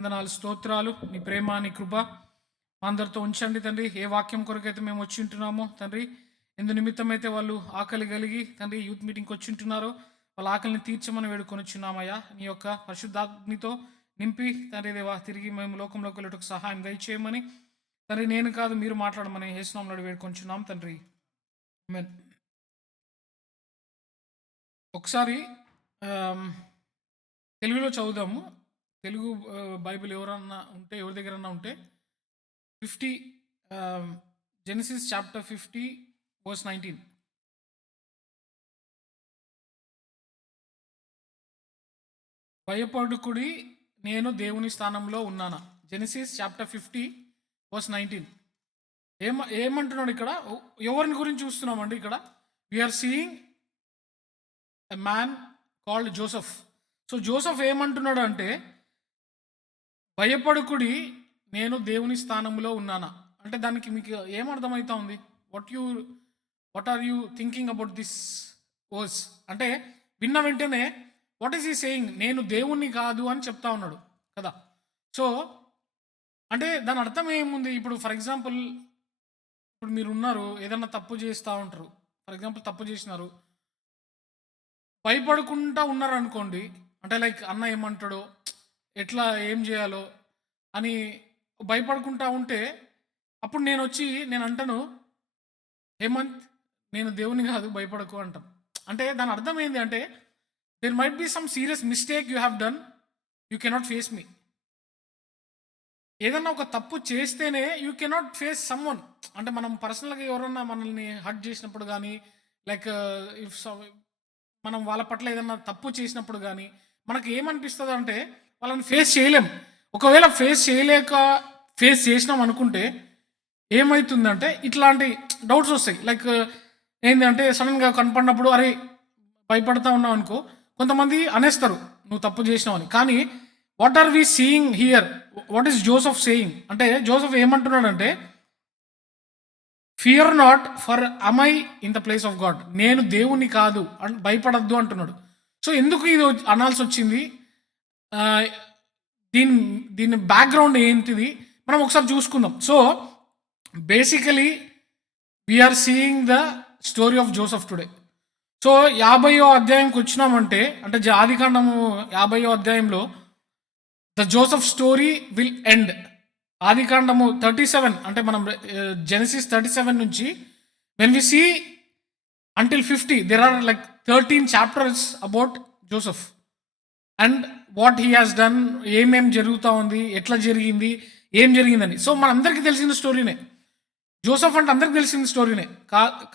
వందనాలు స్తోత్రాలు. నీ ప్రేమ నీ కృప మా అందరితో ఉంచండి తండ్రి. ఏ వాక్యం కొరకైతే మేము వచ్చి ఉంటున్నామో తండ్రి, ఎందు నిమిత్తమైతే వాళ్ళు ఆకలి కలిగి తండ్రి యూత్ మీటింగ్కి వచ్చి ఉంటున్నారో వాళ్ళ ఆకలిని తీర్చమని వేడుకొని వచ్చున్నామయ్యా. నీ యొక్క పరిశుద్ధాగ్నితో నింపి తండ్రి దేవా తిరిగి మేము లోకంలోకి వెళ్ళటకు సహాయం దయచేయమని తండ్రి, నేను కాదు మీరు మాట్లాడమని యేసునామములో వేడుకొంచున్నాం తండ్రి. ఆమేన్. ఒకసారి తెలుగులో చదువుదాము. తెలుగు బైబిల్ ఎవరన్నా ఉంటే, ఎవరి దగ్గరన్నా ఉంటే 50 జెనసిస్ చాప్టర్ 50 వర్స్ 19. భయపడుకుడి, నేను దేవుని స్థానంలో ఉన్నానా. Genesis chapter 50 verse 19. ఏమంటున్నాడు ఇక్కడ? ఎవరిని గురించి చూస్తున్నామండి ఇక్కడ? We are seeing a man called Joseph. So Joseph ఏమంటున్నాడు అంటే, భయపడుకుడి, నేను దేవుని స్థానంలో ఉన్నానా. అంటే దానికి మీకు ఏమర్థమవుతా ఉంది? What are you thinking about this verse? అంటే విన్న వెంటనే వాట్ ఈస్ ఈ సేయింగ్? నేను దేవుణ్ణి కాదు అని చెప్తా ఉన్నాడు కదా. సో అంటే దాని అర్థం ఏముంది? ఇప్పుడు ఫర్ ఎగ్జాంపుల్, ఇప్పుడు మీరు ఉన్నారు, ఏదన్నా తప్పు చేస్తూ ఉంటారు. ఫర్ ఎగ్జాంపుల్ తప్పు చేసినారు, భయపడుకుంటా ఉన్నారు అనుకోండి. అంటే లైక్ అన్న ఏమంటాడో, ఎట్లా ఏం చేయాలో అని భయపడుకుంటా ఉంటే, అప్పుడు నేను అంటాను, హేమంత్ నేను దేవుని కాదు, భయపడకు అంటాను. అంటే దాని అర్థం ఏంటి అంటే, there might be some serious mistake you have done, you cannot face me. ఏదన్నా ఒక తప్పు చేస్తేనే you cannot face someone. అంటే మనం పర్సనల్గా ఎవరన్నా మనల్ని హర్ట్ చేసినప్పుడు కానీ, లైక్ ఇఫ్ మనం వాళ్ళ పట్ల ఏదన్నా తప్పు చేసినప్పుడు కానీ మనకి ఏమనిపిస్తుంది అంటే, వాళ్ళని ఫేస్ చేయలేం. ఒకవేళ ఫేస్ చేసినాం అనుకుంటే ఏమవుతుందంటే, ఇట్లాంటి డౌట్స్ వస్తాయి. లైక్ ఏంటంటే, సడన్గా కనపడినప్పుడు అరే భయపడతా ఉన్నావు అనుకో, కొంతమంది అనేస్తారు నువ్వు తప్పు చేసినావు అని. కానీ what are we seeing here? What is Joseph saying? అంటే జోసెఫ్ ఏమంటున్నాడంటే, fear not, for am I in the place of God. నేను దేవుని కాదు అని భయపడద్దు అంటున్నాడు. సో ఎందుకు ఇది అనాల్సి వచ్చింది? దీని బ్యాక్గ్రౌండ్ ఏంటిది మనం ఒకసారి చూసుకుందాం. So basically we are seeing the story of Joseph today. So 50వ అధ్యాయంకి వచ్చినామంటే, అంటే ఆదికాండము 50వ అధ్యాయంలో the Joseph story will end. ఆదికాండము 37, అంటే మనం జెనసిస్ 37 నుంచి when we see until 50, there are like 13 chapters about Joseph and what he has done. ఏమేం జరుగుతూ ఉంది, ఎట్లా జరిగింది, ఏం జరిగిందని. సో మనందరికీ తెలిసిన స్టోరీనే జోసెఫ్, అంటే అందరికి తెలిసిన స్టోరీనే.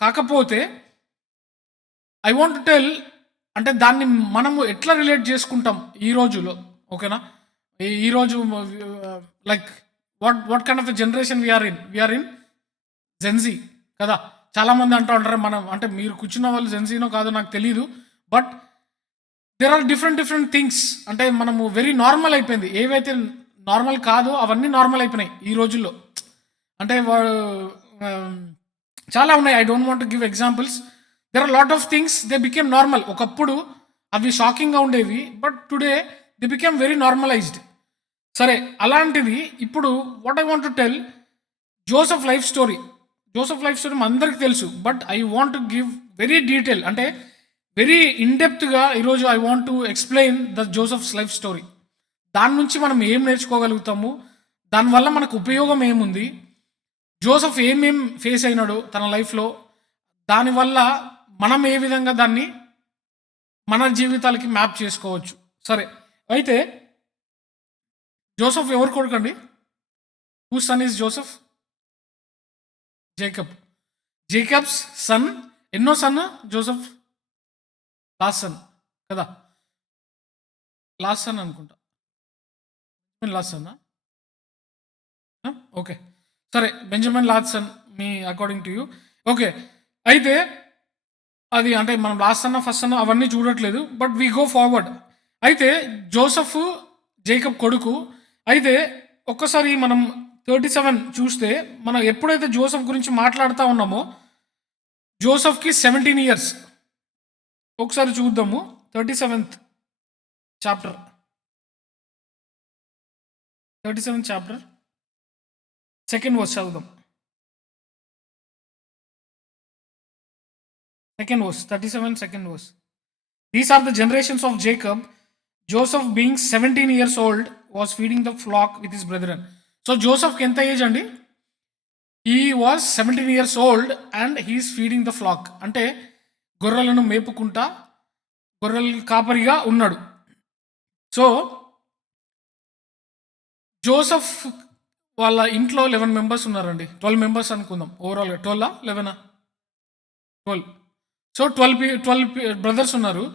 కాకపోతే ఐ వాంట్ టు టెల్, అంటే దాన్ని మనము ఎట్లా రిలేట్ చేసుకుంటాం ఈ రోజులో. ఓకేనా? ఈరోజు like what kind of generation we are in Gen Z కదా. చాలామంది అంటూ ఉంటారు, మనం అంటే మీరు కూర్చున్న వాళ్ళు జెన్జీనో కాదో నాకు తెలీదు, but there are different things. అంటే మనము వెరీ నార్మల్ అయిపోయింది. ఏవైతే నార్మల్ కాదో అవన్నీ నార్మల్ అయిపోయినాయి ఈ రోజుల్లో. అంటే చాలా ఉన్నాయి. I don't want to give examples. There are lot of things they became normal. ఒకప్పుడు అవి షాకింగ్గా ఉండేవి, but today they became very normalised. సరే, అలాంటిది ఇప్పుడు what I want to tell, Joseph life story మన అందరికీ తెలుసు, but I want to give very detail, అంటే వెరీ ఇన్డెప్త్గా ఈరోజు I want to explain the Joseph's life story. దాని నుంచి మనం ఏం నేర్చుకోగలుగుతాము, దానివల్ల మనకు ఉపయోగం ఏముంది, జోసెఫ్ ఏమేం ఫేస్ అయినాడు తన లైఫ్లో, దానివల్ల మనం ఏ విధంగా దాన్ని మన జీవితాలకి మ్యాప్ చేసుకోవచ్చు. సరే, అయితే జోసెఫ్ ఎవరు కొడుకండి? Who son is Joseph? Jacob's son. ఎన్నో సన్ జోసెఫ్? లాస్ట్ సన్ కదా. లాస్ట్ సన్ అనుకుంటా. లాస్ట్ సన్నా? ఓకే, సరే, బెంజమిన్ లాస్ట్ సన్ మీ అకార్డింగ్ టు యూ. ఓకే, అయితే అది అంటే మనం లాస్ట్ సన్న ఫస్ట్ సన్న అవన్నీ చూడట్లేదు, బట్ వీ గో ఫార్వర్డ్. అయితే జోసెఫ్ జేకబ్ కొడుకు. అయితే ఒక్కసారి మనం 37 చూస్తే, మనం ఎప్పుడైతే జోసెఫ్ గురించి మాట్లాడుతూ ఉన్నామో, జోసెఫ్కి 17 years. ఒకసారి చూద్దాము 37th chapter. 37th chapter second verse చదువుదాం. Second verse 37 second verse. These are the generations of Jacob. Joseph being 17 years old was feeding the flock with his brethren. So జోసఫ్కి ఎంత ఏజ్ అండి? He was 17 years old and he is feeding the flock. అంటే గొర్రెలను మేపుకుంటా గొర్రెల కాపరిగా ఉన్నాడు. So Joseph వాళ్ళ ఇంట్లో 11 members ఉన్నారండి. 12 members అనుకుందాం ఓవరాల్గా. 12 11 12. సో 12 బ్రదర్స్ ఉన్నారు.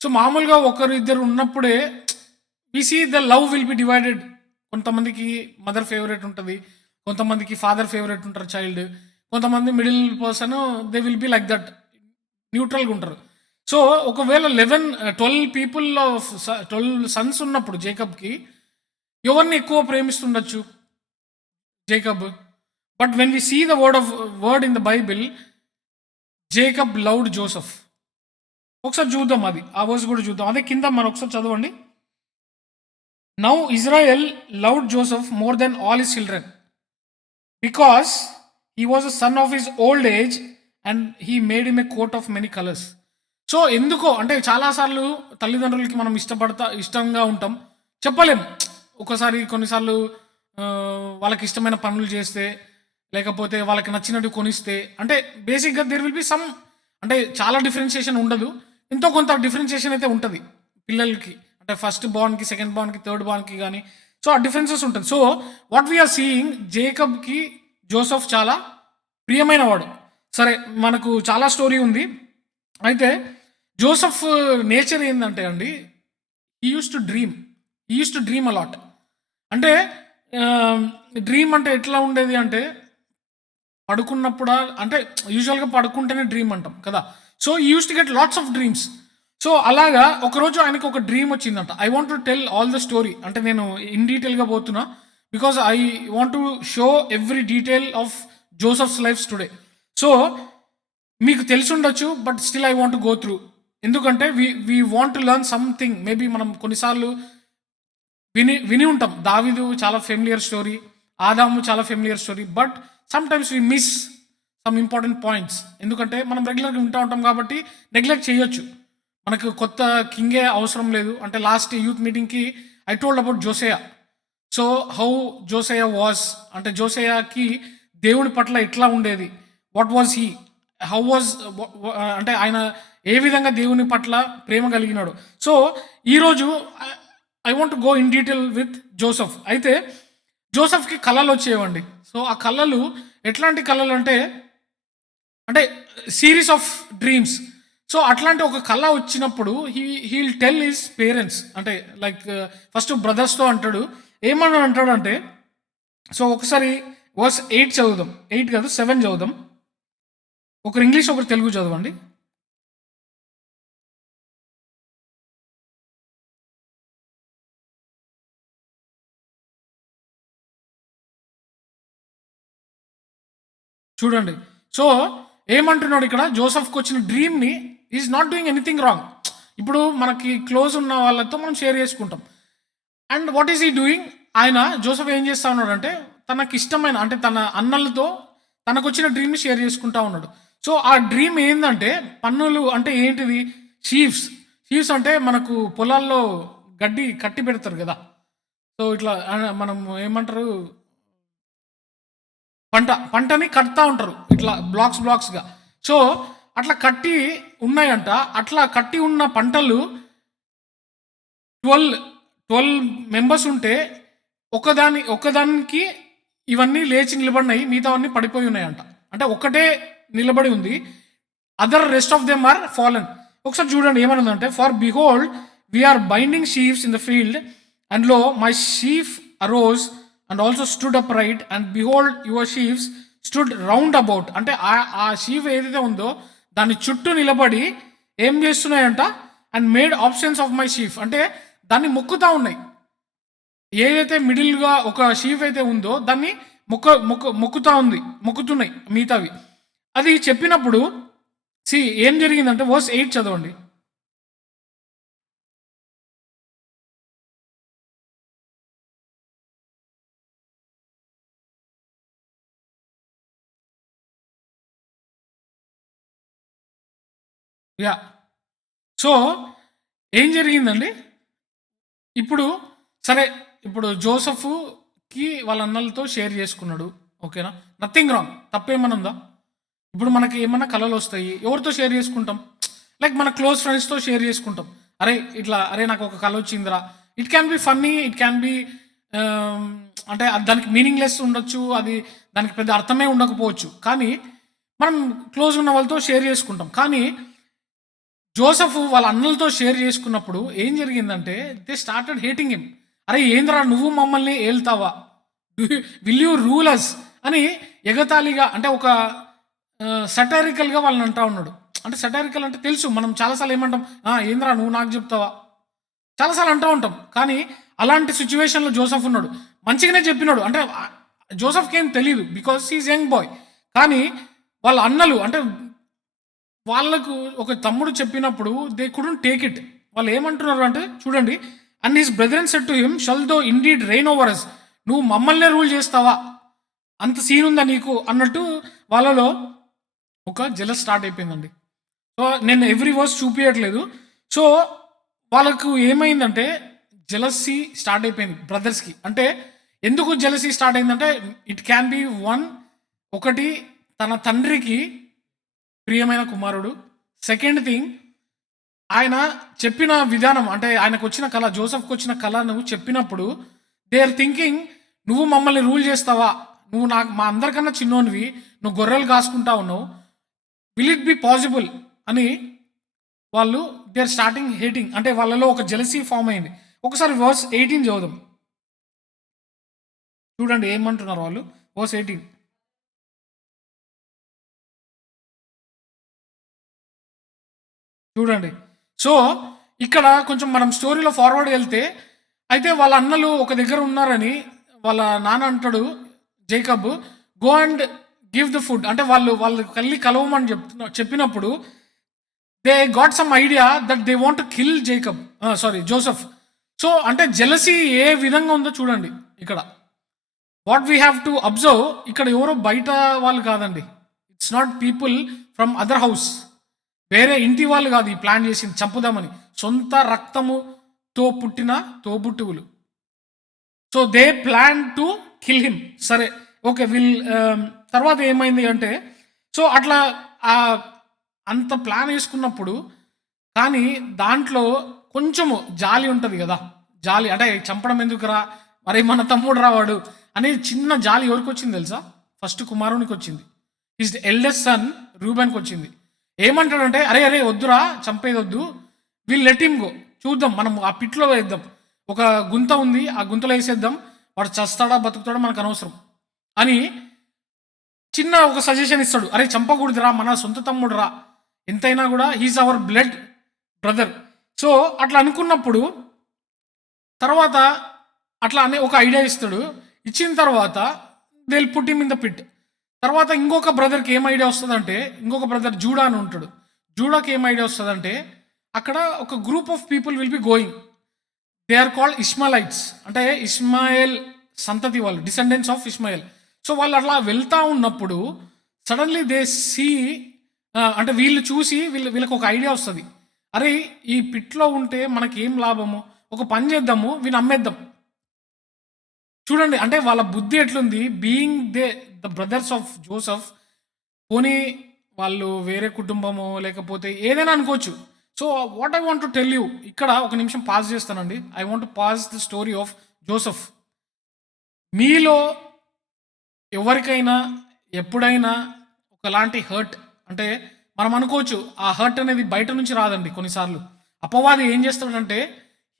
సో మామూలుగా ఒకరు ఇద్దరు ఉన్నప్పుడే we see the love will be divided. కొంతమందికి మదర్ ఫేవరెట్ ఉంటుంది, కొంతమందికి ఫాదర్ ఫేవరెట్ ఉంటారు చైల్డ్, కొంతమంది middle person they will be like that, న్యూట్రల్గా ఉంటారు. సో ఒకవేళ 12 పీపుల్ 12 సన్స్ ఉన్నప్పుడు జేకబ్కి ఎవరిని ఎక్కువ ప్రేమిస్తుండొచ్చు? Jacob. But when we see the word in the Bible, Jacob loved Joseph. ఒకసారి చూద్దాం, అది ఆ వర్స్ కూడా చూద్దాం. అదే కింద మనం ఒకసారి చదవండి. Now Israel loved Joseph more than all his children because he was a son of his old age and he made him a coat of many colours. So ఎందుకో అంటే చాలాసార్లు తల్లిదండ్రులకి మనం ఇష్టంగా ఉంటాం, చెప్పలేం. ఒకసారి కొన్నిసార్లు వాళ్ళకి ఇష్టమైన పనులు చేస్తే, లేకపోతే వాళ్ళకి నచ్చినట్టు కొనిస్తే, అంటే బేసిక్గా దేర్ విల్ బి సమ్, అంటే చాలా డిఫరెన్షియేషన్ ఉండదు, ఎంతో కొంత డిఫరెన్షియేషన్ అయితే ఉంటుంది పిల్లలకి. అంటే ఫస్ట్ బార్న్కి, సెకండ్ బార్న్కి, థర్డ్ బార్న్కి కానీ. సో ఆ డిఫరెన్సెస్ ఉంటుంది. సో వాట్ వీఆర్ సీయింగ్, జేకబ్కి జోసఫ్ చాలా ప్రియమైన వాడు. సరే, మనకు చాలా స్టోరీ ఉంది. అయితే జోసఫ్ నేచర్ ఏంటంటే అండి, he use to dream a lot. అంటే డ్రీమ్ అంటే ఎట్లా ఉండేది అంటే, పడుకున్నప్పుడు, అంటే యూజువల్గా పడుకుంటేనే డ్రీమ్ అంటాం కదా. సో ఈ used to get lots of dreams. So అలాగా ఒకరోజు ఆయనకు ఒక డ్రీమ్ వచ్చిందంట. I want to tell all the story. అంటే నేను ఇన్ డీటెయిల్గా పోతున్నా because I want to show every detail of Joseph's life's today. So మీకు తెలిసి ఉండొచ్చు, but still I want to go through. ఎందుకంటే we want to learn something. Maybe మనం కొన్నిసార్లు విని ఉంటాం. దావీదు చాలా ఫెమిలియర్ స్టోరీ, ఆదాము చాలా familiar story, but some times we miss some important points. ఎందుకంటే మనం రెగ్యులర్గా వింటూ ఉంటాం కాబట్టి నెగ్లెక్ట్ చేయొచ్చు. మనకు కొత్త కింగే అవసరం లేదు. అంటే లాస్ట్ యూత్ మీటింగ్కి I told about Josiah. So how Josiah was, అంటే జోసేయాకి దేవుడి పట్ల ఎట్లా ఉండేది, what was he, how was, అంటే ఆయన ఏ విధంగా దేవుని పట్ల ప్రేమ కలిగినాడు. సో ఈరోజు I want go in detail with Joseph. అయితే జోసఫ్కి కళలు వచ్చేవండి. సో ఆ కళలు ఎట్లాంటి కళలు అంటే సిరీస్ ఆఫ్ డ్రీమ్స్. సో అట్లాంటి ఒక కళ వచ్చినప్పుడు హీల్ టెల్ హిస్ పేరెంట్స్, అంటే లైక్ ఫస్ట్ బ్రదర్స్తో అంటాడు. ఏమన్నా అంటాడు అంటే, సో ఒకసారి వర్స్ 8 చదువుదాం. 8 కాదు 7 చదువుదాం. ఒకరు ఇంగ్లీష్ ఒకరు తెలుగు చదవండి. చూడండి. సో ఏమంటున్నాడు ఇక్కడ, జోసఫ్కి వచ్చిన డ్రీమ్ని is not doing anything wrong. ఇప్పుడు మనకి క్లోజ్ ఉన్న వాళ్ళతో మనం షేర్ చేసుకుంటాం. And what is he doing, ఆయన జోసఫ్ ఏం చేస్తా ఉన్నాడు అంటే, తనకి ఇష్టమైన, అంటే తన అన్నలతో తనకు వచ్చిన డ్రీమ్ని షేర్ చేసుకుంటా ఉన్నాడు. సో ఆ డ్రీమ్ ఏంటంటే, పన్నులు అంటే ఏంటిది, షీవ్స్ అంటే మనకు పొలాల్లో గడ్డి కట్టి పెడతారు కదా. సో ఇట్లా మనం ఏమంటారు, పంటని కడతా ఉంటారు ఇట్లా బ్లాక్స్గా. సో అట్లా కట్టి ఉన్నాయంట. అట్లా కట్టి ఉన్న పంటలు 12 మెంబర్స్ ఉంటే ఒకదానికి ఇవన్నీ లేచి నిలబడినాయి, మిగతావన్నీ పడిపోయి ఉన్నాయంట. అంటే ఒకటే నిలబడి ఉంది, other rest of them are fallen. ఒకసారి చూడండి ఏమనుందంటే, for behold we are binding sheaves in the field and lo my sheaf arose and also stood up right and behold your sheaves stood round about. అంటే ఆ sheaf ఏదైతే ఉందో దాని చుట్టూ నిలబడి ఏం చేస్తున్నాయంట, and made options of my sheaf, అంటే దాన్ని మొక్కుతా ఉన్నాయి. ఏదైతే మిడిల్గా ఒక షీఫ్ అయితే ఉందో దాన్ని మొక్కుతున్నాయి మిగతావి. అది చెప్పినప్పుడు ఏం జరిగిందంటే, వర్స్ 8 చదవండి. యా. సో ఏం జరిగిందండి ఇప్పుడు? సరే, ఇప్పుడు జోసెఫ్కి వాళ్ళ అన్నలతో షేర్ చేసుకున్నాడు, ఓకేనా, నథింగ్ రాంగ్, తప్పేమన్నా ఉందా? ఇప్పుడు మనకి ఏమన్నా కళలు వస్తాయి, ఎవరితో షేర్ చేసుకుంటాం? లైక్ మన క్లోజ్ ఫ్రెండ్స్తో షేర్ చేసుకుంటాం. అరే ఇట్లా, అరే నాకు ఒక కళ వచ్చిందిరా. It can B funny, it can B అంటే దానికి మీనింగ్లెస్ ఉండొచ్చు, అది దానికి పెద్ద అర్థమే ఉండకపోవచ్చు, కానీ మనం క్లోజ్ ఉన్న వాళ్ళతో షేర్ చేసుకుంటాం. కానీ జోసెఫ్ వాళ్ళ అన్నలతో షేర్ చేసుకున్నప్పుడు ఏం జరిగిందంటే దే స్టార్టెడ్ హేటింగ్ హిమ్. అరే ఏంద్రా నువ్వు మమ్మల్ని ఏల్తావా, విల్ యూ రూల్ అస్ అని ఎగతాళిగా, అంటే ఒక సటారికల్గా వాళ్ళని అంటా ఉన్నాడు. అంటే సటారికల్ అంటే తెలుసు, మనం చాలాసార్లు ఏమంటాం, ఏంద్రా నువ్వు నాకు చెప్తావా, చాలాసార్లు అంటూ ఉంటాం. కానీ అలాంటి సిచ్యువేషన్లో జోసెఫ్ ఉన్నాడు. మంచిగానే చెప్పినాడు, అంటే జోసెఫ్కి ఏం తెలియదు బికాస్ హీస్ యంగ్ బాయ్. కానీ వాళ్ళ అన్నలు, అంటే వాళ్ళకు ఒక తమ్ముడు చెప్పినప్పుడు దే కుడెంట్ టేక్ ఇట్. వాళ్ళు ఏమంటున్నారు అంటే చూడండి, and his brethren said to him shall thou indeed reign over us. నువ్వు మమ్మల్నే రూల్ చేస్తావా, అంత సీన్ ఉందా నీకు అన్నట్టు వాళ్ళలో ఒక జెలస్ స్టార్ట్ అయిపోయిందండి. సో నేను ఎవ్రీ వర్స్ చూపించట్లేదు. సో వాళ్ళకు ఏమైందంటే జెలసీ స్టార్ట్ అయిపోయింది బ్రదర్స్కి. అంటే ఎందుకు జెలసీ స్టార్ట్ అయిందంటే ఇట్ క్యాన్ బి ఒకటి తన తండ్రికి ప్రియమైన కుమారుడు. సెకండ్ థింగ్, ఆయన చెప్పిన విధానం, అంటే ఆయనకు వచ్చిన కళ, జోసెఫ్కి వచ్చిన కళను చెప్పినప్పుడు దే ఆర్ థింకింగ్ నువ్వు మమ్మల్ని రూల్ చేస్తావా, నువ్వు నాకు మా అందరికన్నా చిన్నోనివి, నువ్వు గొర్రెలు కాసుకుంటా ఉన్నావు, విల్ ఇట్ బి పాసిబుల్ అని వాళ్ళు దే ఆర్ స్టార్టింగ్ హేటింగ్. అంటే వాళ్ళలో ఒక జెలసీ ఫామ్ అయింది. ఒకసారి వర్స్ 18 చదువుదాం, చూడండి ఏమంటున్నారు వాళ్ళు. వర్స్ 18 చూడండి. సో ఇక్కడ కొంచెం మనం స్టోరీలో ఫార్వర్డ్ వెళ్తే, అయితే వాళ్ళ అన్నలు ఒక దగ్గర ఉన్నారని వాళ్ళ నాన్న అంటాడు Jacob, go and give the food. అంటే వాళ్ళు కలవమని చెప్పినప్పుడు they got some idea that they want to kill Joseph. So అంటే జెలసీ ఏ విధంగా ఉందో చూడండి ఇక్కడ. What we have to observe, ఇక్కడ ఎవరో బయట వాళ్ళు కాదండి, it's not people from other house, వేరే ఇంటి వాళ్ళు కాదు ఈ ప్లాన్ చేసింది చంపుదామని, సొంత రక్తముతో పుట్టిన తోబుట్టువులు. So they plan to kill him. సరే ఓకే, తర్వాత ఏమైంది అంటే, సో అట్లా అంత ప్లాన్ వేసుకున్నప్పుడు, కానీ దాంట్లో కొంచెము జాలి ఉంటుంది కదా, జాలి అంటే చంపడం ఎందుకురా, మరి మన తమ్ముడు రావాడు అనే చిన్న జాలి ఎవరికి వచ్చింది తెలుసా? ఫస్ట్ కుమారునికి వచ్చింది, హిస్ ఎల్డెస్ట్ సన్ రూబెన్కి వచ్చింది. ఏమంటాడంటే అరే అరే వద్దురా, చంపేది వద్దు, వీళ్ళు లెట్ హిమ్ గో, చూద్దాం మనం ఆ పిట్లో వేద్దాం, ఒక గుంత ఉంది ఆ గుంతలో వేసేద్దాం, వాడు చస్తాడా బతుకుతాడా మనకు అనవసరం అని చిన్న ఒక సజెషన్ ఇస్తాడు. అరే చంపకూడదురా, మన సొంత తమ్ముడు రా, ఎంతైనా కూడా he's hour blood brother. So అట్లా అనుకున్నప్పుడు తర్వాత అట్లా అనే ఒక ఐడియా ఇస్తాడు. ఇచ్చిన తర్వాత they will put him in the pit. తర్వాత ఇంకొక బ్రదర్కి ఏం ఐడియా వస్తుందంటే, ఇంకొక బ్రదర్ జూడా అని ఉంటాడు, జూడాకి ఏం ఐడియా వస్తుందంటే అక్కడ ఒక group of people will be going, they are called Ishmaelites, అంటే ఇస్మాయిల్ సంతతి వాళ్ళు, డిసెండెంట్స్ ఆఫ్ ఇస్మాయిల్. సో వాళ్ళు అట్లా వెళ్తా ఉన్నప్పుడు సడన్లీ దే సీ, అంటే వీళ్ళు చూసి వీళ్ళకి ఒక ఐడియా వస్తుంది, అరే ఈ పిట్లో ఉంటే మనకి ఏం లాభము, ఒక పని చేద్దాము, వీళ్ళు అమ్మేద్దాం. చూడండి అంటే వాళ్ళ బుద్ధి ఎట్లుంది, being the brothers of Joseph, పోనీ వాళ్ళు వేరే కుటుంబము లేకపోతే ఏదైనా అనుకోవచ్చు. So what I want to tell you, ఇక్కడ ఒక నిమిషం పాజ్ చేస్తానండి. I want to pause the story of Joseph. మీలో ఎవరికైనా ఎప్పుడైనా ఒకలాంటి హర్ట్, అంటే మనం అనుకోవచ్చు ఆ హర్ట్ అనేది బయట నుంచి రాదండి, కొన్నిసార్లు అపవాది ఏం చేస్తాడంటే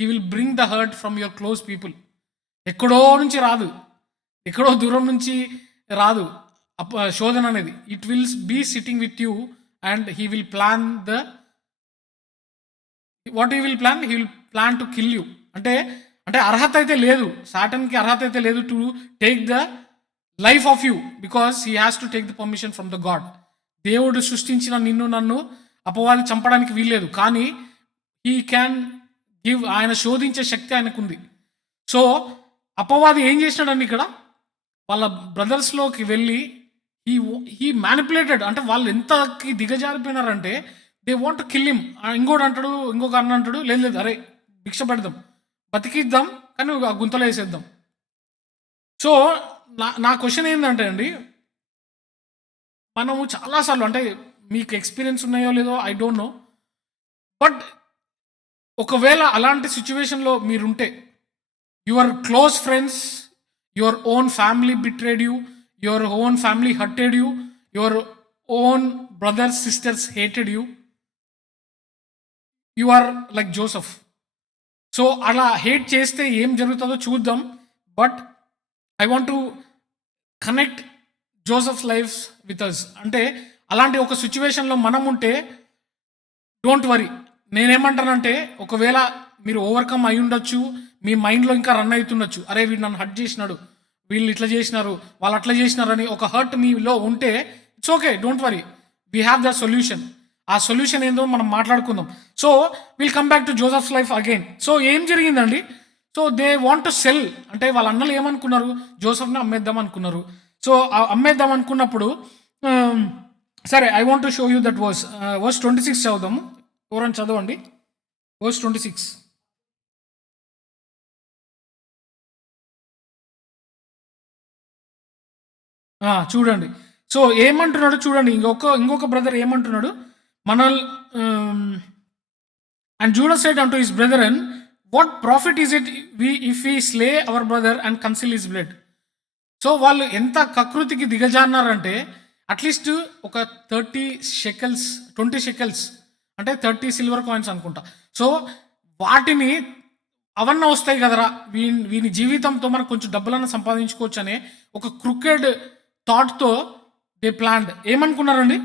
he will bring the hurt from your close people. ఎక్కడో నుంచి రాదు, ఎక్కడో దూరం నుంచి రాదు శోధన అనేది. It will be sitting with you and he will plan what he will plan to kill you. అంటే అంటే అర్హత అయితే లేదు, సాటన్కి అర్హత అయితే లేదు to take the life of you, because he has to take the permission from the God. దేవుడు సృష్టించిన నిన్ను నన్ను అపవాది చంపడానికి వీల్లేదు, కానీ హీ క్యాన్ గివ్, ఆయన శోధించే శక్తి ఆయనకుంది. సో అపవాది ఏం చేసినాడండి ఇక్కడ, వాళ్ళ బ్రదర్స్లోకి వెళ్ళి హీ మ్యానిపులేటెడ్, అంటే వాళ్ళు ఎంతకి దిగజారిపోయినారంటే they want to kill him. ఇంకోటి అంటాడు, ఇంకొక అన్న అంటాడు, లేదు లేదు అరే భిక్ష పెడదాం, బతికిద్దాం, కానీ ఆ గుంతలో వేసేద్దాం. సో నా క్వశ్చన్ ఏంటంటే అండి, మనము చాలాసార్లు అంటే మీకు ఎక్స్పీరియన్స్ ఉన్నాయో లేదో ఐ డోంట్ నో, బట్ ఒకవేళ అలాంటి సిచ్యువేషన్లో మీరుంటే, your close friends, your own family betrayed you, your own family hurted you, your own brothers sisters hated you, you are like Joseph. So అలా హేట్ చేస్తే ఏం జరుగుతుందో చూద్దాం. But I want to connect Joseph's life with us. అంటే అలాంటి ఒక సిచ్యువేషన్లో మనం ఉంటే డోంట్ వరీ. నేనేమంటానంటే, ఒకవేళ మీరు ఓవర్కమ్ అయి ఉండొచ్చు, మీ మైండ్లో ఇంకా రన్ అవుతుండొచ్చు, అరే వీడు నన్ను హర్ట్ చేసినాడు, వీళ్ళు ఇట్లా చేసినారు, వాళ్ళు అట్లా చేసినారు అని ఒక హర్ట్ మీలో ఉంటే it's okay, don't worry, we have the solution. ఆ సొల్యూషన్ ఏందో మనం మాట్లాడుకుందాం. So will come back to Joseph's life again. So ఏం జరిగిందండి, so they want to sell, అంటే వాళ్ళ అన్నలు ఏమనుకున్నారు, జోసఫ్ని అమ్మేద్దాం అనుకున్నారు. సో అమ్మేద్దాం అనుకున్నప్పుడు సరే, I want to show you that verse 26 చదువుదాము. ఎవరైనా చదవండి వర్స్ 26. చూడండి. సో ఏమంటున్నాడు చూడండి, ఇంకొక బ్రదర్ ఏమంటున్నాడు, మన అండ్ జూడస్ సెడ్ అంటూ his brethren, what profit is it if we slay our brother and conceal his blood. So వాళ్ళు ఎంత కకృతికి దిగజారినారంటే, అట్లీస్ట్ ఒక 30 షెకల్స్, 20 షెకల్స్ అంటే 30 సిల్వర్ కాయిన్స్ అనుకుంటా. సో వాటిని అవన్నీ వస్తాయి కదరా, వీని జీవితంతో మనకు కొంచెం డబ్బులన్నా సంపాదించుకోవచ్చు అనే ఒక క్రికెడ్ థాట్తో దే ప్లాన్డ్. ఏమనుకున్నారండి,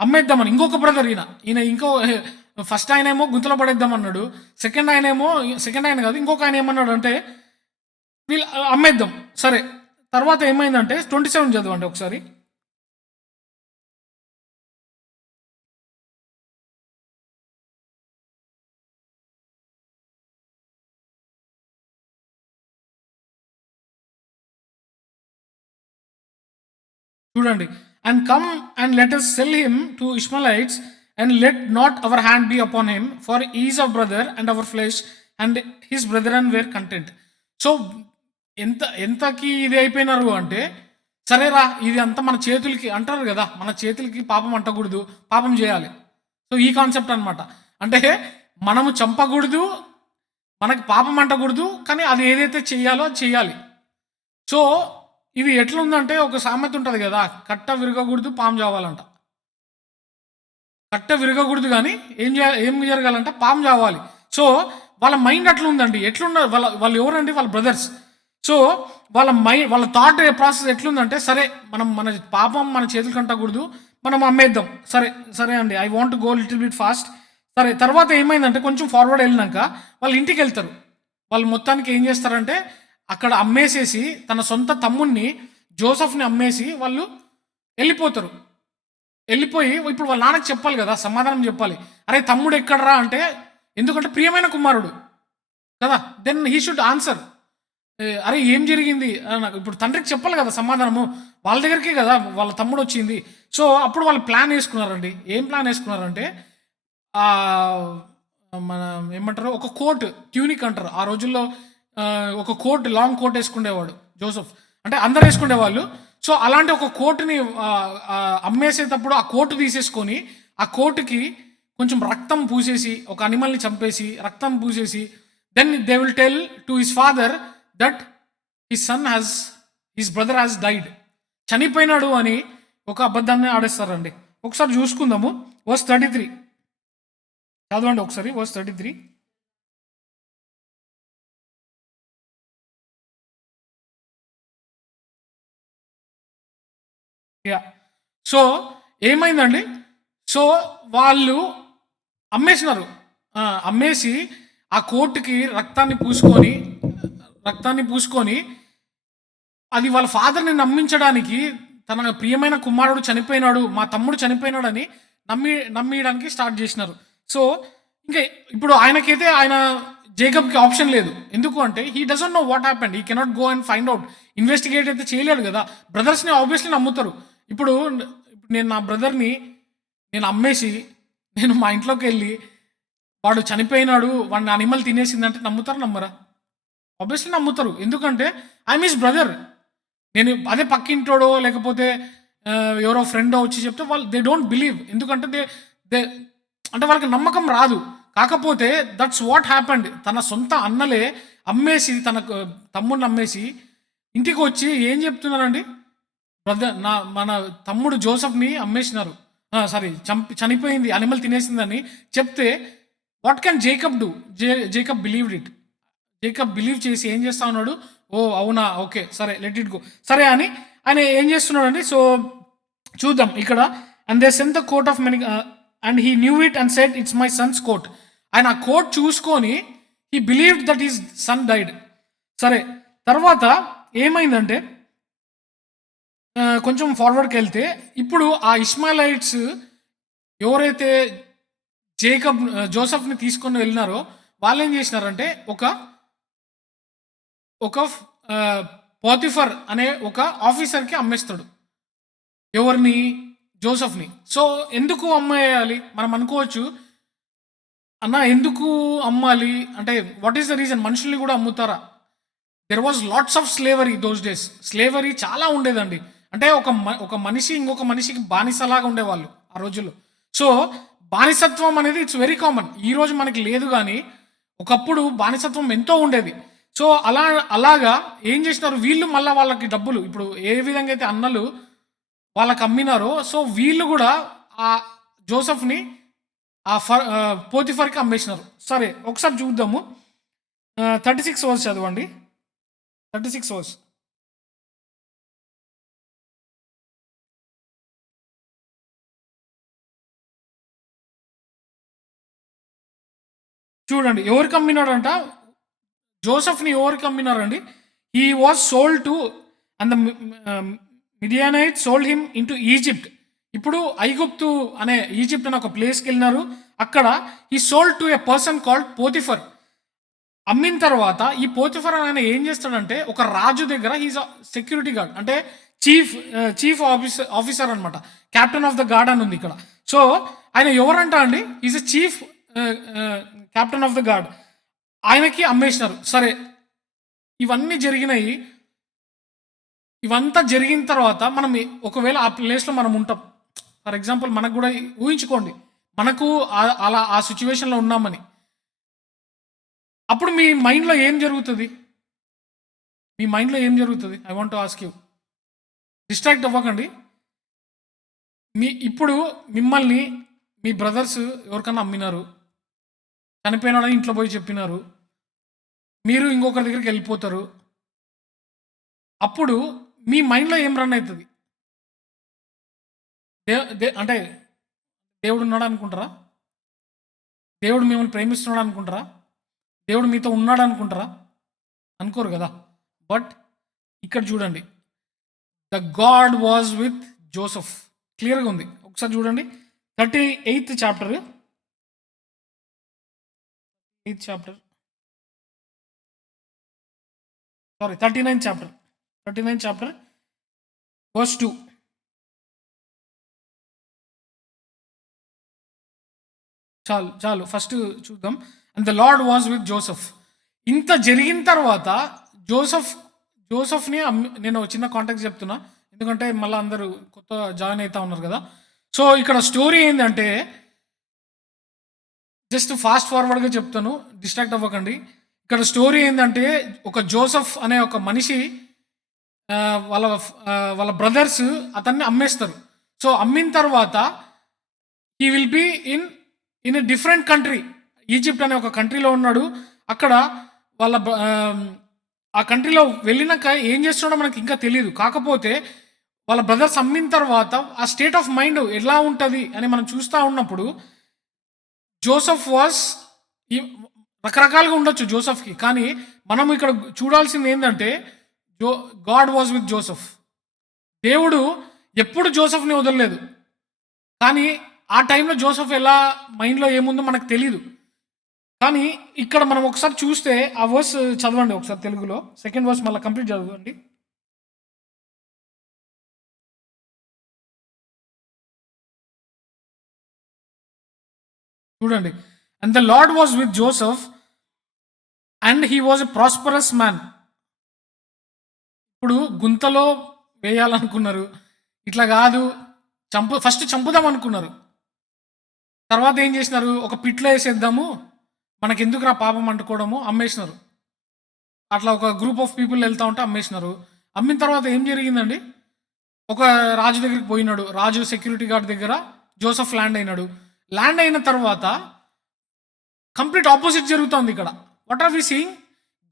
అమ్మేద్దామని. ఇంకొక బ్రదర్ ఈయన ఇంకో ఫస్ట్ ఆయన ఏమో గుంతలో పడేద్దాం అన్నాడు, సెకండ్ ఆయన కాదు, ఇంకొక ఆయన ఏమన్నాడు అంటే వీళ్ళు అమ్మేద్దాం. సరే, తర్వాత ఏమైందంటే 27 చదవండి ఒకసారి. చూడండి, and come and let us sell him to Ishmaelites and let not our hand be upon him, for is our brother and our flesh and his brother and were content. So ఎంతకి ఇది అయిపోయినారు అంటే, సరేరా ఇది అంతా మన చేతులకి అంటారు కదా, మన చేతులకి పాపం అంటకూడదు, పాపం చేయాలి. సో ఈ కాన్సెప్ట్ అనమాట. అంటే మనము చంపకూడదు, మనకి పాపం అంటకూడదు, కానీ అది ఏదైతే చెయ్యాలో అది చెయ్యాలి. సో ఇది ఎట్లుందంటే, ఒక సామెత ఉంటుంది కదా, కట్ట విరగకూడదు పాము చావాలంట. కట్ట విరగకూడదు కానీ ఏం జరగాలంట, పాము చావాలి. సో వాళ్ళ మైండ్ అట్లా ఉందండి. ఎట్లున్నారు వాళ్ళు ఎవరండి, వాళ్ళ బ్రదర్స్. సో వాళ్ళ థాట్ ప్రాసెస్ ఎట్లుందంటే, సరే మన పాపం మన చేతులు కంటకూడదు, మనం అమ్మేద్దాం. సరే అండి, I want go little bit fast. సరే, తర్వాత ఏమైందంటే కొంచెం ఫార్వర్డ్ వెళ్ళినాక వాళ్ళు ఇంటికి వెళ్తారు. వాళ్ళు మొత్తానికి ఏం చేస్తారంటే, అక్కడ అమ్మేసేసి తన సొంత తమ్ముడిని జోసఫ్ని అమ్మేసి వాళ్ళు వెళ్ళిపోతారు. వెళ్ళిపోయి ఇప్పుడు వాళ్ళ నాన్నకి చెప్పాలి కదా, సమాధానం చెప్పాలి. అరే తమ్ముడు ఎక్కడరా అంటే, ఎందుకంటే ప్రియమైన కుమారుడు కదా, దెన్ హీ షుడ్ ఆన్సర్. అరే ఏం జరిగింది నాకు ఇప్పుడు తండ్రికి చెప్పాలి కదా సమాధానము, వాళ్ళ దగ్గరికే కదా వాళ్ళ తమ్ముడు వచ్చింది. సో అప్పుడు వాళ్ళు ప్లాన్ వేసుకున్నారండి. ఏం ప్లాన్ వేసుకున్నారంటే, మన ఏమంటారు, ఒక కోట్, ట్యూనిక్ అంటారు ఆ రోజుల్లో, ఒక కోట్, లాంగ్ కోట్ వేసుకునేవాడు జోసఫ్, అంటే అందరు వేసుకునేవాళ్ళు. సో అలాంటి ఒక కోటుని అమ్మేసేటప్పుడు ఆ కోటు తీసేసుకొని ఆ కోటుకి కొంచెం రక్తం పూసేసి, ఒక అనిమల్ని చంపేసి రక్తం పూసేసి, then they will tell to his father that his brother has died, చనిపోయినాడు అని ఒక అబద్ధాన్ని ఆడేస్తారండి. ఒకసారి చూసుకుందాము. వర్స్ 33 చదవండి ఒకసారి, వర్స్ 33. సో ఏమైందండి, సో వాళ్ళు అమ్మేసినారు. అమ్మేసి ఆ కోర్టుకి రక్తాన్ని పూసుకొని అది వాళ్ళ ఫాదర్ని నమ్మించడానికి, తన ప్రియమైన కుమారుడు చనిపోయినాడు, మా తమ్ముడు చనిపోయినాడని నమ్మియడానికి స్టార్ట్ చేసినారు. సో ఇంకా ఇప్పుడు ఆయన జేకబ్కి ఆప్షన్ లేదు. ఎందుకు అంటే he doesn't know what happened, he cannot go and find out, investigate అయితే చేయలేడు కదా. బ్రదర్స్ని ఆబ్వియస్లీ నమ్ముతారు. ఇప్పుడు నేను నా బ్రదర్ని అమ్మేసి నేను మా ఇంట్లోకెళ్ళి వాడు చనిపోయినాడు, వాడిని అనిమల్ తినేసిందంటే నమ్ముతారా? నమ్మరా? ఆబ్వియస్లీ నమ్ముతారు. ఎందుకంటే ఐయామ్ హిస్ బ్రదర్. నేను అదే పక్కింటోడో లేకపోతే ఎవరో ఫ్రెండో వచ్చి చెప్తే వాళ్ళు దే డోంట్ బిలీవ్. ఎందుకంటే దే దే అంటే వాళ్ళకి నమ్మకం రాదు. కాకపోతే దట్స్ వాట్ హ్యాపెండ్. తన సొంత అన్నలే అమ్మేసి తన తమ్ముడిని అమ్మేసి ఇంటికి వచ్చి ఏం చెప్తున్నారండి? బ్రదర్ మన తమ్ముడు జోసెఫ్‌ని అమ్మేసినారు. సారీ చనిపోయింది. అనిమల్ తినేసిందని చెప్తే what can Jacob do? Jacob believed it. Jacob believe చేసి ఏం చేస్తా ఉన్నాడు? ఓహ్! అవునా? ఓకే. సరే లెట్ ఇట్ గో. సరే అని ఆయన ఏం చేస్తున్నాడండి? సో చూద్దాం ఇక్కడ. And they sent the coat of many and he knew it and said it's my son's coat. ఆయన ఆ కోట్ చూసుకొని he believed that his son died. సరే తర్వాత ఏమైందంటే కొంచెం ఫార్వర్డ్‌కి వెళ్తే ఇప్పుడు ఆ ఇష్మాయిలైట్స్ ఎవరైతే జోసెఫ్‌ని తీసుకొని వెళ్ళినారో వాళ్ళేం చేసినారంటే ఒక ఒక పోతిఫర్ అనే ఒక ఆఫీసర్‌కి అమ్మేస్తాడు. ఎవరిని? జోసెఫ్‌ని. సో, ఎందుకు అమ్మేయాలి? మనం అనుకోవచ్చు, అన్న ఎందుకు అమ్మాలి? అంటే వాట్ ఈస్ ద రీజన్? మనుషుల్ని కూడా అమ్ముతారా? There was lots of slavery those days. Slavery చాలా ఉండేదండి. అంటే ఒక మనిషి ఇంకొక మనిషికి బానిసలాగా ఉండేవాళ్ళు ఆ రోజుల్లో. సో, బానిసత్వం అనేది ఇట్స్ వెరీ కామన్. ఈరోజు మనకి లేదు గానీ, ఒకప్పుడు బానిసత్వం ఎంతో ఉండేది. సో, అలాగా ఏం చేసినారు వీళ్ళు మళ్ళా వాళ్ళకి డబ్బులు ఇప్పుడు ఏ విధంగా అయితే అన్నలు వాళ్ళకి అమ్మినారో, సో వీళ్ళు గూడా ఆ జోసెఫ్‌ని పోతిఫర్‌కి అమ్మేసినారు. సరే ఒకసారి చూద్దాము. 36 వర్స్ చదవండి. 36 వర్స్. చూడండి ఎవరికి అమ్మినాడంట? జోసెఫ్‌ని ఎవరికి అమ్మినారండి? He was sold to and the Midianite sold him into Egypt. ఇప్పుడు ఐగుప్తు అనే ఈజిప్ట్ అనే ఒక ప్లేస్‌కి వెళ్ళినారు. అక్కడ ఈ sold to a person called Potiphar. అమ్మిన తర్వాత ఈ పోతిఫర్ ఆయన ఏం చేస్తాడంటే ఒక రాజు దగ్గర హీజ్ సెక్యూరిటీ గార్డ్ అంటే చీఫ్ ఆఫీసర్ అనమాట. క్యాప్టెన్ ఆఫ్ ద గార్డ్ అని ఉంది ఇక్కడ. సో ఆయన ఎవరంట అండి? Is a chief captain of the gourd. ఆయనకి అమ్మేసినారు. సరే ఇవన్నీ జరిగినాయి. ఇవంతా జరిగిన తర్వాత మనం ఒకవేళ ఆ ప్లేస్లో మనం ఉంటాం. ఫర్ ఎగ్జాంపుల్ మనకు కూడా ఊహించుకోండి, మనకు అలా ఆ సిచ్యువేషన్లో ఉన్నామని. అప్పుడు మీ మైండ్లో ఏం జరుగుతుంది? మీ మైండ్లో ఏం జరుగుతుంది? I want to ask you. Distract అవ్వకండి. ఇప్పుడు మిమ్మల్ని మీ బ్రదర్స్ ఎవరికన్నా అమ్మినారు, చనిపోయినాడని ఇంట్లో పోయి చెప్పినారు, మీరు ఇంకొకరి దగ్గరికి వెళ్ళిపోతారు. అప్పుడు మీ మైండ్లో ఏం రన్ అవుతుంది? అంటే దేవుడు ఉన్నాడు అనుకుంటారా? దేవుడు మిమ్మల్ని ప్రేమిస్తున్నాడు అనుకుంటారా? దేవుడు మీతో ఉన్నాడు అనుకుంటారా? అనుకోరు కదా. బట్ ఇక్కడ చూడండి, the God was with Joseph. క్లియర్గా ఉంది. ఒకసారి చూడండి 38th chapter. 8th chapter sorry 39th chapter. 39th chapter verse 2. చాలు ఫస్ట్ చూద్దాం. And the Lord was with Joseph. ఇంత జరిగిన తర్వాత జోసెఫ్ని నేను చిన్న కాంటాక్ట్ చెప్తున్నా, ఎందుకంటే మళ్ళీ అందరూ కొత్త జాయిన్ అవుతా ఉన్నారు కదా. సో ఇక్కడ స్టోరీ ఏంటంటే జస్ట్ ఫాస్ట్ ఫార్వర్డ్గా చెప్తాను, డిస్ట్రాక్ట్ అవ్వకండి. ఇక్కడ స్టోరీ ఏంటంటే ఒక జోసెఫ్ అనే ఒక మనిషి వాళ్ళ వాళ్ళ బ్రదర్స్ అతన్ని అమ్మేస్తారు. సో అమ్మిన తర్వాత he will be in a different country. Egypt అనే ఒక కంట్రీలో ఉన్నాడు. అక్కడ వాళ్ళ ఆ కంట్రీలో వెళ్ళినాక ఏం చేస్తున్నాడో మనకి ఇంకా తెలియదు. కాకపోతే వాళ్ళ బ్రదర్స్ అమ్మిన తర్వాత ఆ స్టేట్ ఆఫ్ మైండ్ ఎలా ఉంటుంది అని మనం చూస్తూ ఉన్నప్పుడు జోసెఫ్ వాస్ రకరకాలుగా ఉండొచ్చు జోసెఫ్కి, కానీ మనం ఇక్కడ చూడాల్సింది ఏంటంటే గాడ్ వాజ్ విత్ జోసెఫ్. దేవుడు ఎప్పుడు జోసెఫ్ని వదలలేదు. కానీ ఆ టైంలో జోసెఫ్ ఎలా మైండ్లో ఏముందో మనకు తెలియదు. కానీ ఇక్కడ మనం ఒకసారి చూస్తే ఆ వర్స్ చదవండి ఒకసారి తెలుగులో. సెకండ్ వర్స్ మళ్ళీ కంప్లీట్ చదవండి. చూడండి, and the Lord was with Joseph and he was a prosperous man. ఇప్పుడు గుంతలో వేయాలనుకున్నారు, ఇట్లా కాదు, ఫస్ట్ చంపుదాం అనుకున్నారు. తర్వాత ఏం చేసినారు, ఒక పిట్లో వేసేద్దాము, మనకెందుకు రా పాపం అంటుకోవడము, అమ్మేసినారు. అట్లా ఒక గ్రూప్ ఆఫ్ పీపుల్ వెళ్తా ఉంటే అమ్మేసినారు. అమ్మిన తర్వాత ఏం జరిగిందండి, ఒక రాజు దగ్గరికి పోయినాడు. రాజు సెక్యూరిటీ గార్డ్ దగ్గర జోసెఫ్ ల్యాండ్ అయినాడు. ల్యాండ్ అయిన తర్వాత కంప్లీట్ ఆపోజిట్ జరుగుతోంది ఇక్కడ. What are we seeing?